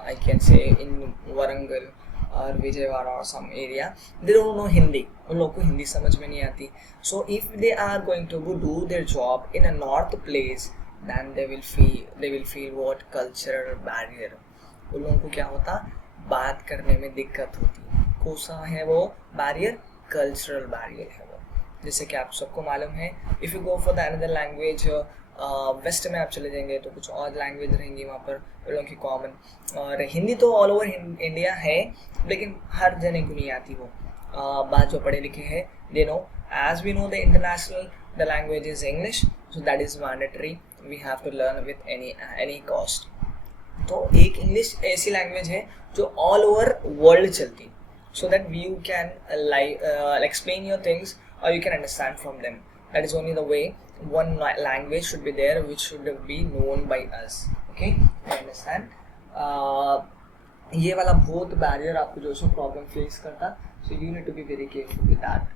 I can say in Warangal और विजयवाड़ा और some area, they don't know Hindi, उन लोगों को हिंदी समझ में नहीं आती। So if they are going to do their job in a north place, then they will feel what cultural barrier. उन लोगों को क्या होता, बात करने में दिक्कत होती। कौन सा है वो बैरियर? कल्चरल बैरियर है वो। जैसे कि आप सबको मालूम है, if you go for the another language, west में आप चले जाएंगे तो कुछ और लैंग्वेज रहेंगी वहाँ पर उन लोगों की कॉमन, और हिंदी तो ऑल ओवर इंडिया है, लेकिन हर जने को नहीं आती वो बात। जो पढ़े लिखे हैं they know, as we know the international the language is English, so that is mandatory, we have to learn with any cost. तो एक इंग्लिश ऐसी लैंग्वेज है जो ऑल ओवर वर्ल्ड चलती, so that you can explain your things or you can understand from them. That is only the way one language should be there, which should be known by us. Okay, you understand? ये वाला बहुत barrier आपको जो सो problem face करता, so you need to be very careful with that.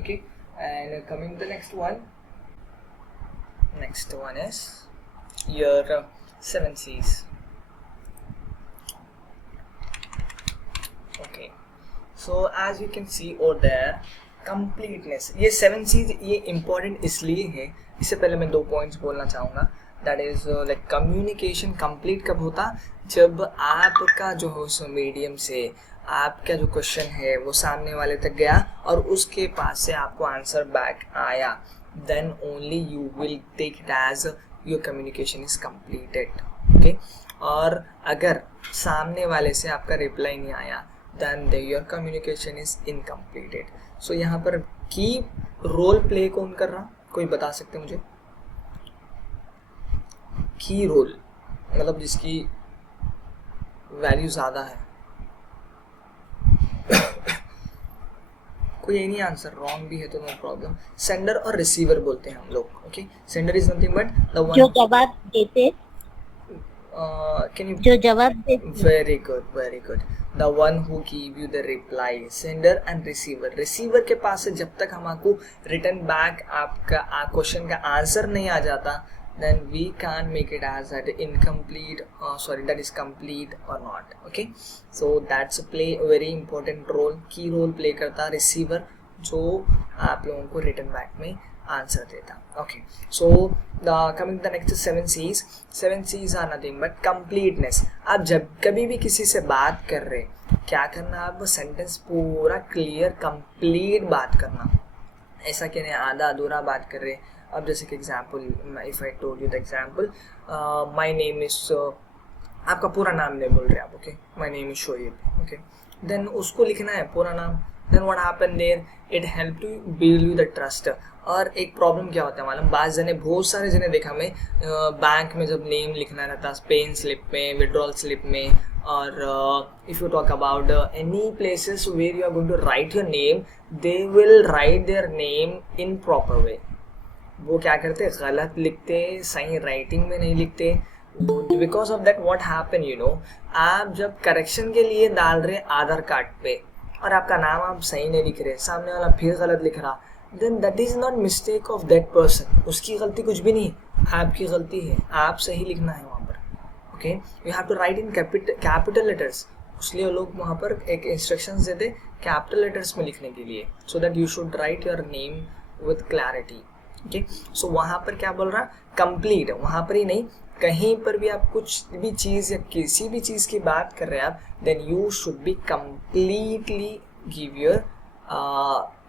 Okay, and coming to the next one. Next one is your 7 C's. Okay. So as you can see over there, completeness, ये 7 C's ये important इसलिए है, इससे पहले मैं 2 points बोलना चाहूँगा। That is like communication complete कब होता, जब आपका जो हो सो मीडियम से आपका जो क्वेश्चन है वो सामने वाले तक गया और उसके पास से आपको आंसर बैक आया, then only you will take it as your communication is completed. Okay, और अगर सामने वाले से आपका रिप्लाई नहीं आया, then your communication is incompleted. So यहाँ पर की रोल प्ले कौन कर रहा, कोई बता सकते मुझे? की रोल मतलब जिसकी वैल्यू ज़्यादा है। कोई नहीं आंसर, रॉन्ग भी है तो नो प्रॉब्लम। सेंडर और रिसीवर बोलते हैं हम लोग। Okay, sender is nothing but the one जो जवाब देते, can you जो जवाब देते, very good, the one who give you the reply, sender and receiver के पास से जब तक हमको return back आपका क्वेश्चन का आंसर नहीं आ जाता, then we can't make it as that incomplete, that is complete or not. Okay, so that's play a very important role, key role play करता receiver, जो आप लोगों को रिटर्न बैक में आंसर देता. Okay, so coming the next 7 C's. 7 C's are nothing but completeness. आप जब कभी भी किसी से बात कर रहे क्या करना, आप सेंटेंस पूरा क्लियर कंप्लीट बात करना. ऐसा कि नहीं आधा अधूरा बात कर रहे. अब जैसे कि example, if I told you the example, my name is, आपका पूरा नाम नहीं बोल रहे आप. Okay, my name is Shoaib. Okay, then उसको लिखना है पूरा नाम. Then what happen there, it help to build you the trust. और एक प्रॉब्लम क्या होता है मालूम, बहुत सारे जने देखा मैं बैंक में जब नेम लिखना रहता पेन स्लिप में, विड्रॉल स्लिप में, और if you talk about any places where you are going to write your name, they will write their name in proper way. वो क्या करते, गलत लिखते, सही राइटिंग में नहीं लिखते. Because of that what happen, you know, आप जब करेक्शन के लिए डाल रहे आधार कार्ड पे और आपका नाम आप सही नहीं लिख रहे, सामने वाला फिर गलत लिख रहा, then that is not mistake of that person. उसकी गलती कुछ भी नहीं, आपकी गलती है. आप सही लिखना है वहाँ पर. Okay, you have to write in capital letters. इसलिए लोग वहाँ पर एक इंस्ट्रक्शंस देते कैपिटल लेटर्स में लिखने के लिए, so that you should write your name with clarity. Okay, so वहाँ पर क्या बोल रहा, कंप्लीट. वहाँ पर ही नहीं, कहीं पर भी आप कुछ भी चीज़ या किसी भी चीज़ की बात कर रहे हैं आप, then you should be completely give your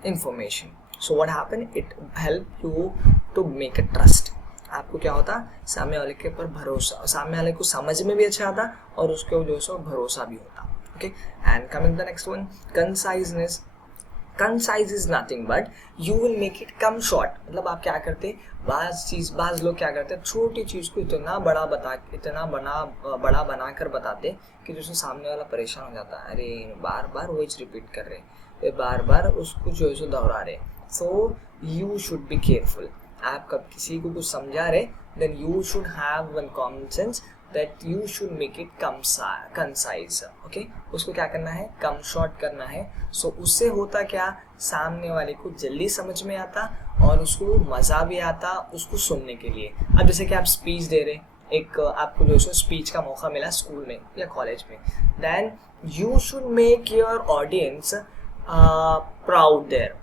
information. So what happen, it help you to make a trust. आपको क्या होता, सामने वाले के ऊपर भरोसा, सामने वाले को समझ में भी अच्छा आता और उसके जो सो भरोसा भी होता. Okay, and coming the next one, conciseness. Concise is nothing but you will make it come short. मतलब आप क्या करते, बाज लोग क्या करते हैं, छोटी चीज़ को इतना बड़ा बड़ा बनाकर बताते कि जिससे सामने वाला परेशान हो जाता है. अरे बार बार वही रिपीट कर रहे, बार बार उसको जो है सो दोहरा रहे. So you should be careful. आप कब किसी को कुछ समझा रहे, then you should have one common sense that you should make it concise. okay, उसको क्या करना है, कम शॉर्ट करना है. सो उससे होता क्या, सामने वाले को जल्दी समझ में आता और उसको मज़ा भी आता उसको सुनने के लिए. अब जैसे कि आप स्पीच दे रहे, एक आपको जो है स्पीच का मौका मिला स्कूल में या कॉलेज में, then you should make your audience proud there.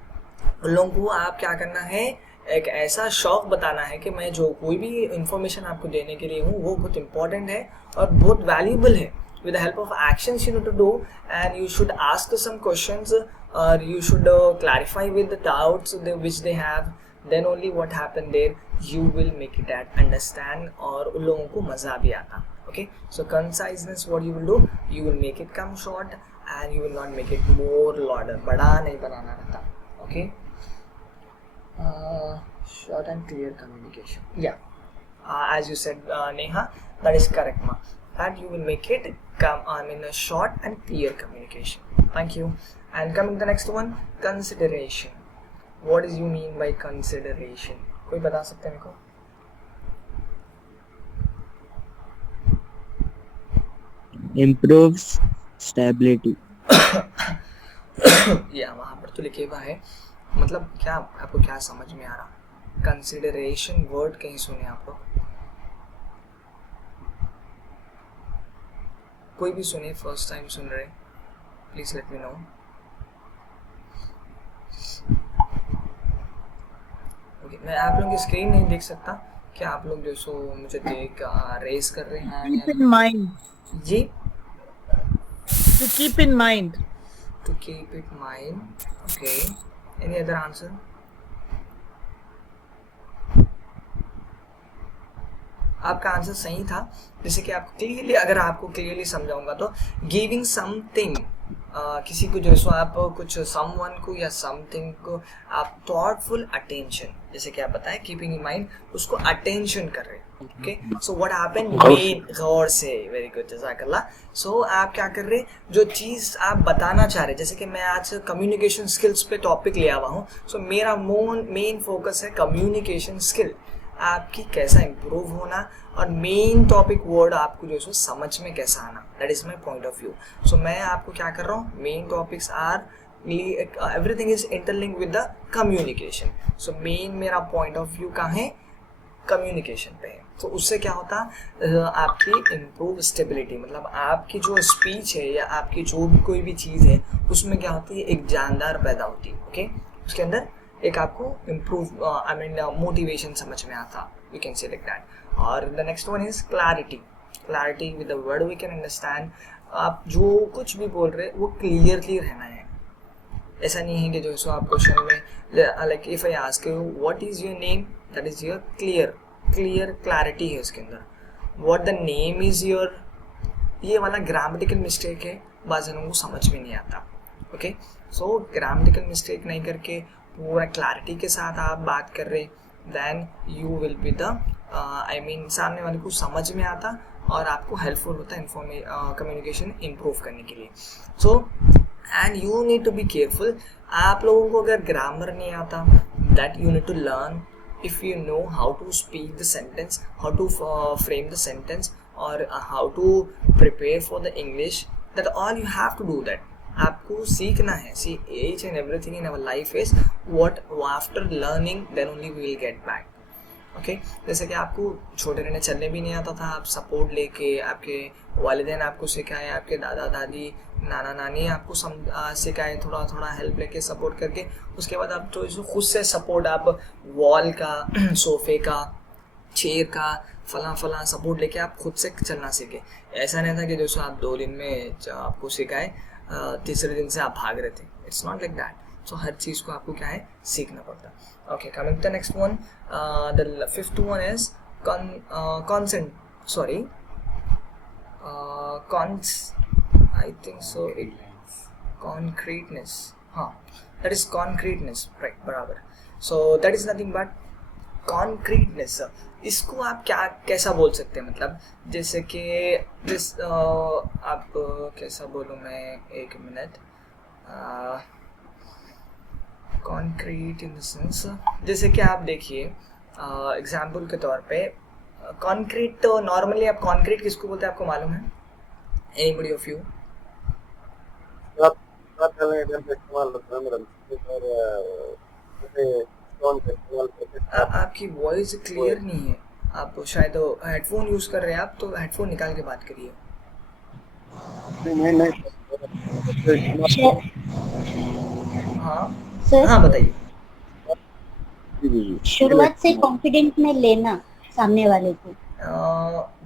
उन लोगों को आप क्या करना है, एक ऐसा शौक बताना है कि मैं जो कोई भी इंफॉर्मेशन आपको देने के लिए हूँ वो बहुत इंपॉर्टेंट है और बहुत वैल्यूबल है. with the help of actions you need to do, and you should ask some questions, or you should clarify with the doubts which they have. Then only what happen there, you will make it at understand और उन लोगों को मज़ा भी आता. Okay, so conciseness, what you will do, you will make it come short and you will not make it more louder. बड़ा नहीं बनाना रहता. Okay, short and clear communication. Yeah, as you said, Neha, that is correct, ma. That you will make it a short and clear communication. Thank you. And coming to the next one, consideration. What does you mean by consideration? कोई बता सकते हैं मेरे को? Improves stability. या वहाँ पर तो लिखे हुआ है. मतलब क्या आपको क्या समझ में आ रहा? कंसिडरेशन वर्ड कहीं सुने आप लोग? कोई भी सुने, फर्स्ट टाइम सुन रहे, please let me no. Okay, मैं आप लोगों की स्क्रीन नहीं देख सकता. क्या आप लोग जो सो मुझे देख रेस कर रहे हैं? Keep in mind. जी, To keep in mind. to keep it mind. Okay, any other answer? आपका आंसर सही था. जैसे कि आपको क्लियरली, अगर आपको क्लियरली समझाऊंगा तो गिविंग समथिंग, किसी को जो सो आप कुछ समवन को या समथिंग को आप थॉटफुल अटेंशन, जैसे कि आप बताएं कीपिंग इन माइंड, उसको अटेंशन कर रहे हैं. ओके, सो व्हाट हैपन, मेन गौर से. वेरी गुड, जज़ाकल्लाह. सो आप क्या कर रहे, जो चीज़ आप बताना चाह रहे, जैसे कि मैं आज कम्युनिकेशन स्किल्स पे टॉपिक ले आया हूँ. सो मेरा मेन फोकस है कम्युनिकेशन स्किल, आपकी कैसा इम्प्रूव होना, और मेन टॉपिक वर्ड आपको जो है समझ में कैसा आना. That is my point of view. So मैं आपको क्या कर रहा हूँ, main topics are everything is interlink with the communication. So main मेरा पॉइंट ऑफ व्यू कहाँ है, कम्युनिकेशन पे है. तो उससे क्या होता, आपकी इम्प्रूव स्टेबिलिटी, मतलब आपकी जो स्पीच है या आपकी जो भी कोई भी चीज़ है उसमें क्या होती है, एक जानदार पैदा होती है. ओके, उसके अंदर एक आपको इम्प्रूव आई मीन मोटिवेशन समझ में आता, we can say like that. और the next one is clarity. Clarity with the word we can understand, आप जो कुछ भी बोल रहे वो क्लियरली रहना है। ऐसा नहीं है कि जो सो आप क्वेश्चन में like if I ask you what is your name, that is your clarity है उसके अंदर। What the name is your, ये वाला ग्रामेटिकल मिस्टेक है, बाज़ जनों को समझ में नहीं आता। ओके, सो ग्रामेटिकल मिस्टेक नहीं करके पूरा क्लैरिटी के साथ आप बात कर रहे, then you will be the I mean सामने वाले को समझ में आता और आपको हेल्पफुल होता है कम्युनिकेशन इम्प्रूव करने के लिए। So and you need to be careful, आप लोगों को अगर ग्रामर नहीं आता, that you need to learn. if you know how to speak the sentence, how to frame the sentence, or how to prepare for the English, that all you have to do that. आपको सीखना है। See, each and everything in our life is what after learning then only we will get back. Okay, जैसे कि आपको छोटे रहने चलने भी नहीं आता था, आप सपोर्ट लेके आपके वालिदैन आपको सिखाए, आपके दादा दादी नाना नानी आपको सिखाए, थोड़ा थोड़ा हेल्प लेके सपोर्ट करके उसके बाद आप तो खुद से सपोर्ट, आप वॉल का सोफे का चेयर का फला सपोर्ट लेके आप खुद से चलना सीखे। ऐसा नहीं था कि जैसे आप 2 दिन में आपको सिखाए, तीसरे दिन से आप भाग रहे थे। It's not like that. So हर चीज़ को आपको क्या है, सीखना पड़ता। Okay, coming to the next one, the fifth one is consent, sorry, I think so, concreteness, हाँ, that is concreteness, right, बराबर। So that is nothing but concreteness। इसको आप क्या कैसा बोल सकते हैं, मतलब जैसे कि आप कैसा बोलूँ मैं, एक minute, concrete in the sense, जैसे कि आप देखिए एग्जाम्पल के तौर पे कॉन्क्रीट, तो नॉर्मली आप कॉन्क्रीट किसको बोलते हैं आपको मालूम है? Anybody of you? आपकी वॉइस क्लियर नहीं है, आप शायद हेडफोन यूज कर रहे हैं आप, तो हेडफोन निकाल के बात करिए। हाँ सर, हाँ बताइए। शुरुआत से कॉन्फिडेंट में लेना सामने वाले को,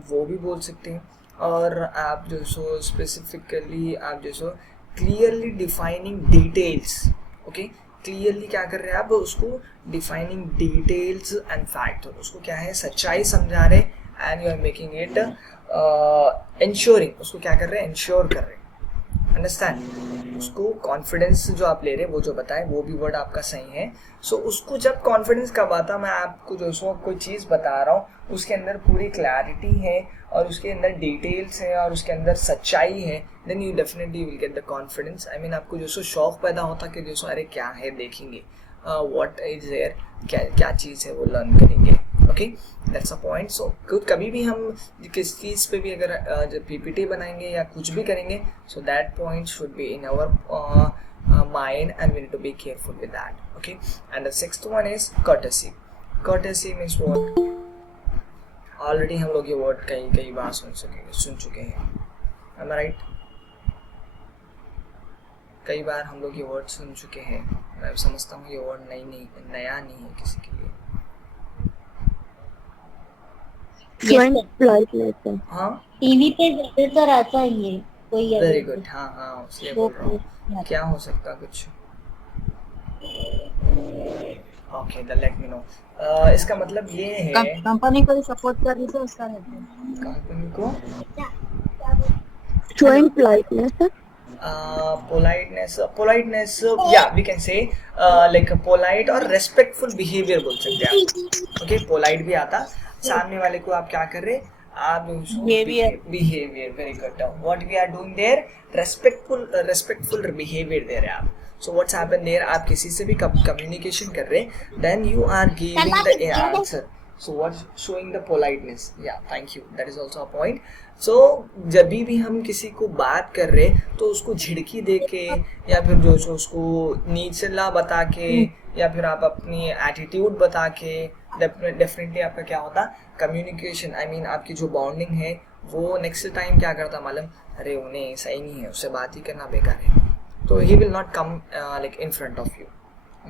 वो भी बोल सकते हैं। और आप जो सो स्पेसिफिकली आप जो so clearly defining details, okay, clearly क्या कर रहे हैं आप, उसको डिफाइनिंग डिटेल्स एंड फैक्ट, उसको क्या है सच्चाई समझा रहे, and you are making it ensuring, उसको क्या कर रहे हैं, इंश्योर कर रहे हैं। अंडरस्टैंड? उसको कॉन्फिडेंस जो आप ले रहे हैं, वो जो बताए वो भी वर्ड आपका सही है। सो उसको जब कॉन्फिडेंस कब आता, मैं आपको जो सो कोई चीज़ बता रहा हूँ उसके अंदर पूरी क्लैरिटी है और उसके अंदर डिटेल्स है और उसके अंदर सच्चाई है, then you definitely will get the confidence. I mean आपको जो सो शौक पैदा होता कि जो सो अरे क्या है देखेंगे, व्हाट इज देयर, क्या चीज़ है वो लर्न करेंगे। Okay, that's a point. So कभी भी हम किस चीज़ पे भी अगर जब पीपीटी बनाएंगे या कुछ भी करेंगे, so that point should be in our mind and we need to be careful with that. Okay, and the sixth one is courtesy. Courtesy means what? Already हम लोग ये word कई बार सुन चुके हैं, am I right? कई बार हम लोग ये word सुन चुके हैं। मैं समझता हूँ ये word नया नहीं है किसी के लिए। हाँ, टीवी पे ज्यादातर आता ही है कोई। वेरी गुड, हाँ उसलिए बोल रहा हूँ। क्या हो सकता कुछ? Okay, late me no. इसका मतलब ये है कंपनी को सपोर्ट कर रही है उसका रहता है, कंपनी को showing politeness, politeness, yeah, we can say like polite और respectful behavior बोल सकते हैं आप। ओके, polite भी आता, सामने वाले को आप क्या कर रहे, आप behavior, very good. What we are doing there, respectful behavior there आप। So what's happened there, आप किसी से भी communication कर रहे, then you are giving the answer. So what's showing the politeness? Yeah, thank you. That is also a point. So जब भी हम किसी को बात कर रहे तो उसको झिड़की दे के या फिर जो उसको नीचला बता के या फिर आप अपनी एटीट्यूड बता के, डेफिनेटली आपका क्या होता, कम्युनिकेशन, आई मीन आपकी जो बॉन्डिंग है वो नेक्स्ट टाइम क्या करता मालूम, अरे उन्हें सही नहीं है, उससे बात ही करना बेकार है, तो he will not come like in front of you,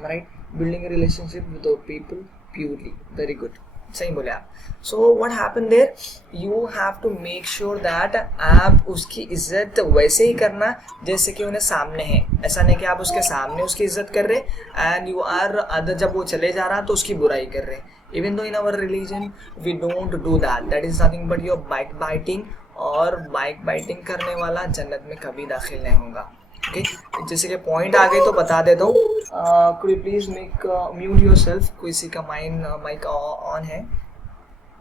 right? building a relationship with the people purely. Very good, सही बोले आप. So what happened there, you have to make sure that आप उसकी इज्जत वैसे ही करना जैसे कि उन्हें सामने है. ऐसा नहीं कि आप उसके सामने उसकी इज्जत कर रहे and you are अदर जब वो चले जा रहा तो उसकी बुराई कर रहे. Even though in our religion we don't do that, that is nothing but your backbiting, और backbiting करने वाला जन्नत में कभी दाखिल नहीं होगा. ओके, जैसे कि पॉइंट आ गए तो बता देता हूँ. Could you please make mute yourself, किसी का माइक ऑन है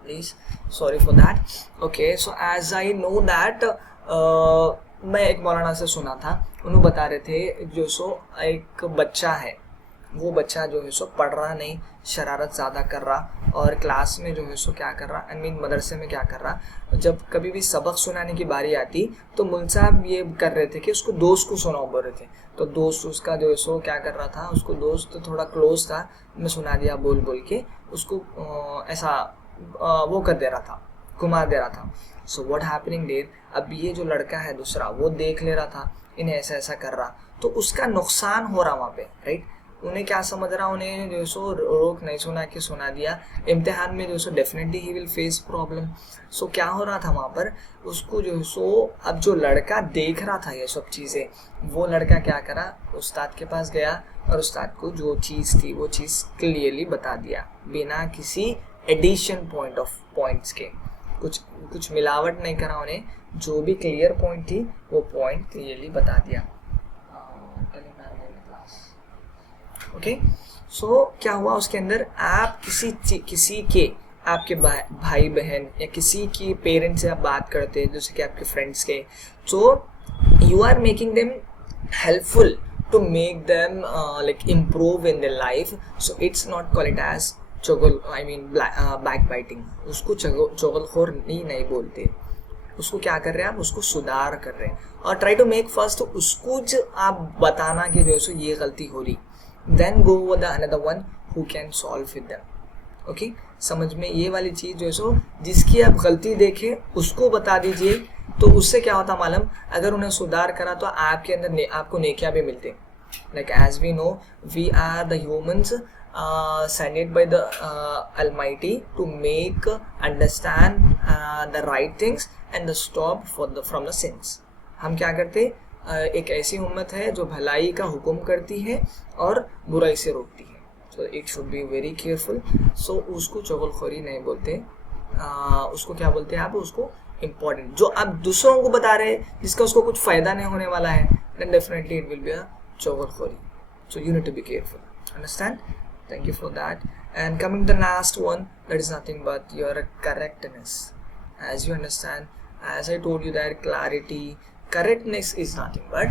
please, sorry for that. Okay, so as I know that, मैं एक मौलाना से सुना था, उन्होंने बता रहे थे जो सो एक बच्चा है, वो बच्चा जो है सो पढ़ रहा नहीं, शरारत ज़्यादा कर रहा, और क्लास में जो है सो क्या कर रहा, आई मीन मदरसे में क्या कर रहा, जब कभी भी सबक सुनाने की बारी आती तो मुल साहब ये कर रहे थे कि उसको दोस्त को सुनाओ बोल रहे थे. तो दोस्त उसका जो है सो क्या कर रहा था, उसको दोस्त तो थोड़ा क्लोज था, मैं सुना दिया बोल बोल के उसको ऐसा वो कर दे रहा था, घुमा दे रहा था. सो व्हाट हैपनिंग देयर, अब ये जो लड़का है दूसरा वो देख ले रहा था इन्हें ऐसा ऐसा कर रहा, तो उसका नुकसान हो रहा वहाँ पे, राइट. उन्हें क्या समझ रहा, उन्हें जो सो रोक नहीं सुना के सुना दिया, इम्तिहान में जो so definitely he will face problem. So क्या हो रहा था वहाँ पर, उसको जो सो अब जो लड़का देख रहा था ये सब चीज़ें, वो लड़का क्या करा, उस्ताद के पास गया और उस्ताद को जो चीज़ थी वो चीज़ क्लियरली बता दिया, बिना किसी एडिशन पॉइंट्स के, कुछ मिलावट नहीं करा, उन्हें जो भी क्लियर पॉइंट थी वो पॉइंट क्लियरली बता दिया. ओके, सो क्या हुआ उसके अंदर, आप किसी के आपके भाई बहन या किसी की पेरेंट्स से आप बात करते हैं, जैसे कि आपके फ्रेंड्स के, तो you are making them helpful to make them like improve in their life. So it's not call it as चुगल, आई मीन बैक बाइटिंग. उसको चुगलखोर नहीं बोलते, उसको क्या कर रहे हैं आप, उसको सुधार कर रहे हैं. और ट्राई टू मेक फर्स्ट उसको जो आप बताना कि जो है ये गलती हो रही, then go with the another one who can solve with them. Okay, समझ में ये वाली चीज़ जो है सो, जिसकी आप गलती देखें उसको बता दीजिए, तो उससे क्या होता मालूम, अगर उन्हें सुधार करा तो आपके अंदर आपको नेकियां भी मिलते. Like as we know, we are the humans sent by the Almighty to make understand the right things and the stop from the sins. हम क्या करते, एक ऐसी उम्मत है जो भलाई का हुक्म करती है और बुराई से रोकती है. So it should be very careful. So उसको चुगलखोरी नहीं बोलते, उसको क्या बोलते हैं आप, उसको इम्पोर्टेंट जो आप दूसरों को बता रहे हैं जिसका उसको कुछ फ़ायदा नहीं होने वाला है, then definitely it will be a चुगलखोरी. So you need to be careful, understand. Thank you for that. And coming to the last one, that is nothing but your correctness. As you understand, as I told you that clarity, correctness is nothing but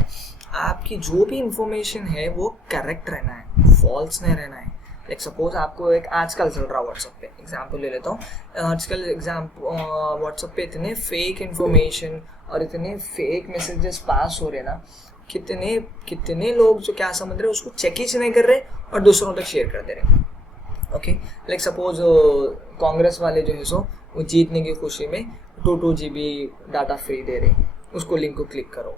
आपकी जो भी information है वो correct रहना है, false नहीं रहना है. लाइक सपोज आपको एक आजकल चल रहा व्हाट्सएप पे एग्जाम्पल ले लेता हूँ, आजकल व्हाट्सएप पे इतने फेक इंफॉर्मेशन और इतने फेक मैसेजेस पास हो रहे ना, कितने लोग जो क्या समझ रहे हैं उसको चेक ही नहीं कर रहे और दूसरों तक शेयर कर दे रहे. ओके, लाइक सपोज कांग्रेस वाले जो है सो वो जीतने की खुशी में 2 GB डाटा फ्री दे रहे, उसको लिंक को क्लिक करो.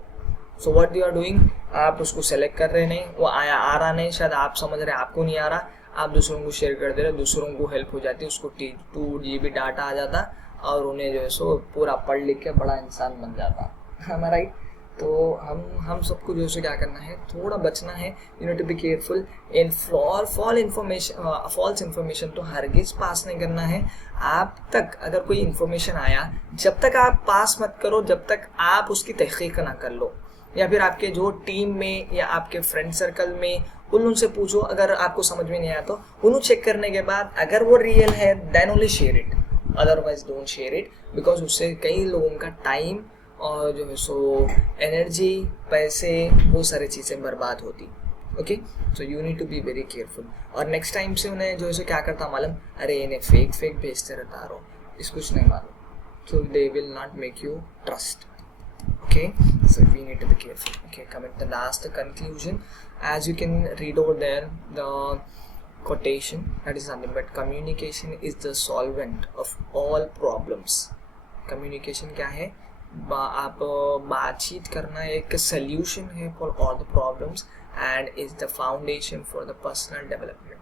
So what you are doing, आप उसको सेलेक्ट कर रहे नहीं, वो आ रहा नहीं, शायद आप समझ रहे आपको नहीं आ रहा, आप दूसरों को शेयर कर दे रहे, दूसरों को हेल्प हो जाती, उसको 2 GB डाटा आ जाता और उन्हें जो है सो पूरा पढ़ लिख के बड़ा इंसान बन जाता. है राइट. तो हम सबको जो है क्या करना है, थोड़ा बचना है. You need to be careful in false information तो हरगिज़ पास नहीं करना है. आप तक अगर कोई इन्फॉर्मेशन आया, जब तक आप पास मत करो जब तक आप उसकी तहकीक ना कर लो, या फिर आपके जो टीम में या आपके फ्रेंड सर्कल में उनसे पूछो. अगर आपको समझ में नहीं आया तो उन्हें चेक करने के बाद अगर वो रियल है then only share it, otherwise don't share it, because उससे कई लोगों का टाइम और जो है सो एनर्जी, पैसे, वो सारी चीज़ें बर्बाद होती. Okay, so you need to be very careful. और नेक्स्ट टाइम से उन्हें जो है सो क्या करता मालूम, अरे इन्हें फेक भेजते रहता रहो, इसको कुछ नहीं मालूम, so they will not make you trust. Okay, so we need to be careful. Okay, coming to the last conclusion, as you can read over there the quotation, that is nothing but communication is the solvent of all problems. Communication क्या है, आप बातचीत करना एक solution है for all the problems and is the foundation for the personal development.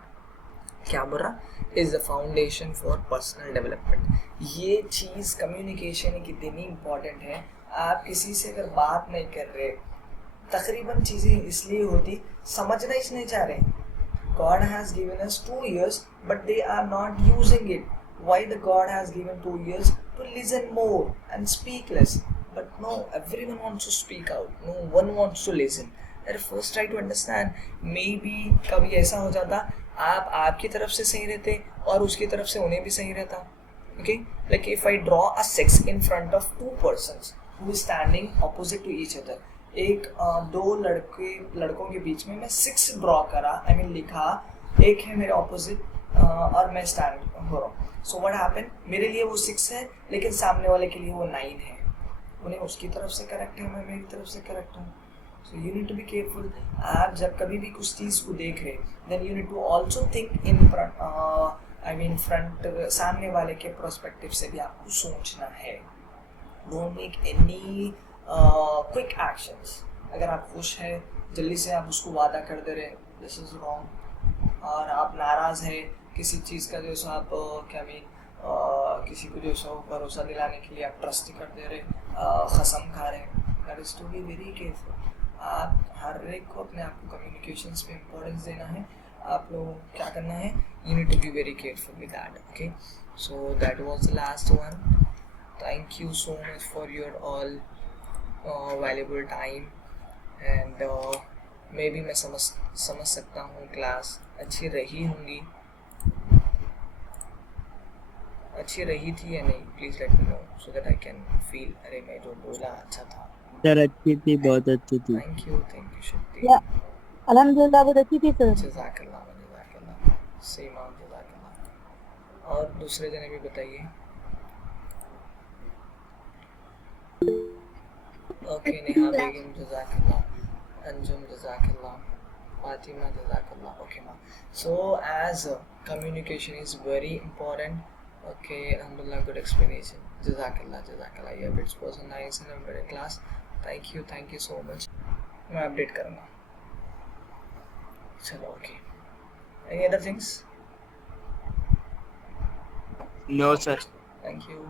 क्या बोल रहा? Is the foundation for personal development. ये चीज़ कम्युनिकेशन कितनी इम्पॉर्टेंट है. आप किसी से अगर बात नहीं कर रहे, तकरीबन चीज़ें इसलिए होती, समझना ही नहीं चाह रहे. God has given us 2 years, but they are not using it. Why the God has given 2 years? To listen more and speak less. But no, everyone wants to speak out. No one wants to listen. First try to understand. Maybe कभी ऐसा हो जाता, आप आपकी तरफ से सही रहते और उसकी तरफ से उन्हें भी सही रहता. Okay? Like if I draw a 6 in front of 2 persons who is standing opposite to each other. एक दो लड़कों के बीच में मैं 6 ड्रॉ करा, I mean लिखा, एक है मेरे ऑपोजिट और मैं स्टैंड हो रहा हूँ. सो व्हाट हैपन, मेरे लिए वो 6 है लेकिन सामने वाले के लिए वो 9 है. उन्हें उसकी तरफ से करेक्ट है, मैं मेरी तरफ से करेक्ट हूँ. So you need to be careful. आप जब कभी भी कुछ चीज़ को देख रहे, then you need to also think in front, सामने वाले के पर्सपेक्टिव से भी आपको सोचना है. Don't make any quick actions. अगर आप खुश हैं, जल्दी से आप उसको वादा कर दे रहे, दिस इज़ रॉन्ग. और आप नाराज़ है किसी चीज़ का, जैसा आप क्या मीन किसी को जो सो भरोसा दिलाने के लिए आप ट्रस्ट कर दे रहे, कसम खा रहे, that is to be very careful. आप हर एक को अपने आप को कम्युनिकेशंस पे इम्पोर्टेंस देना है. आप लोग क्या करना है, you need to be very careful with that. Okay, so that was the last one. Thank you so much for your all valuable time and maybe मैं समझ सकता हूँ क्लास अच्छी रही होंगी, अच्छी रही थी या नहीं. Please let me no so that I can feel अरे मैं जो बोला अच्छा था. सर अच्छी थी, बहुत अच्छी थी. थैंक यू शक्ति. या अल्हम्दुलिल्लाह बहुत अच्छी थी सर. जज़ाकल्लाह सेम आउट जज़ाकल्लाह. और दूसरे जने भी बताइए. ओके, नेहा बेगम जज़ाकल्लाह, अंजुम जज़ाकल्लाह, फातिमा जज़ाकल्लाह. Okay ma. So as communication is very important. Okay, alhamdulillah, good explanation. Jazakallah. Yeah, it was nice and a very class. Thank you so much. मैं अपडेट करूँगा. चलो okay. Any other things? No sir. Thank you.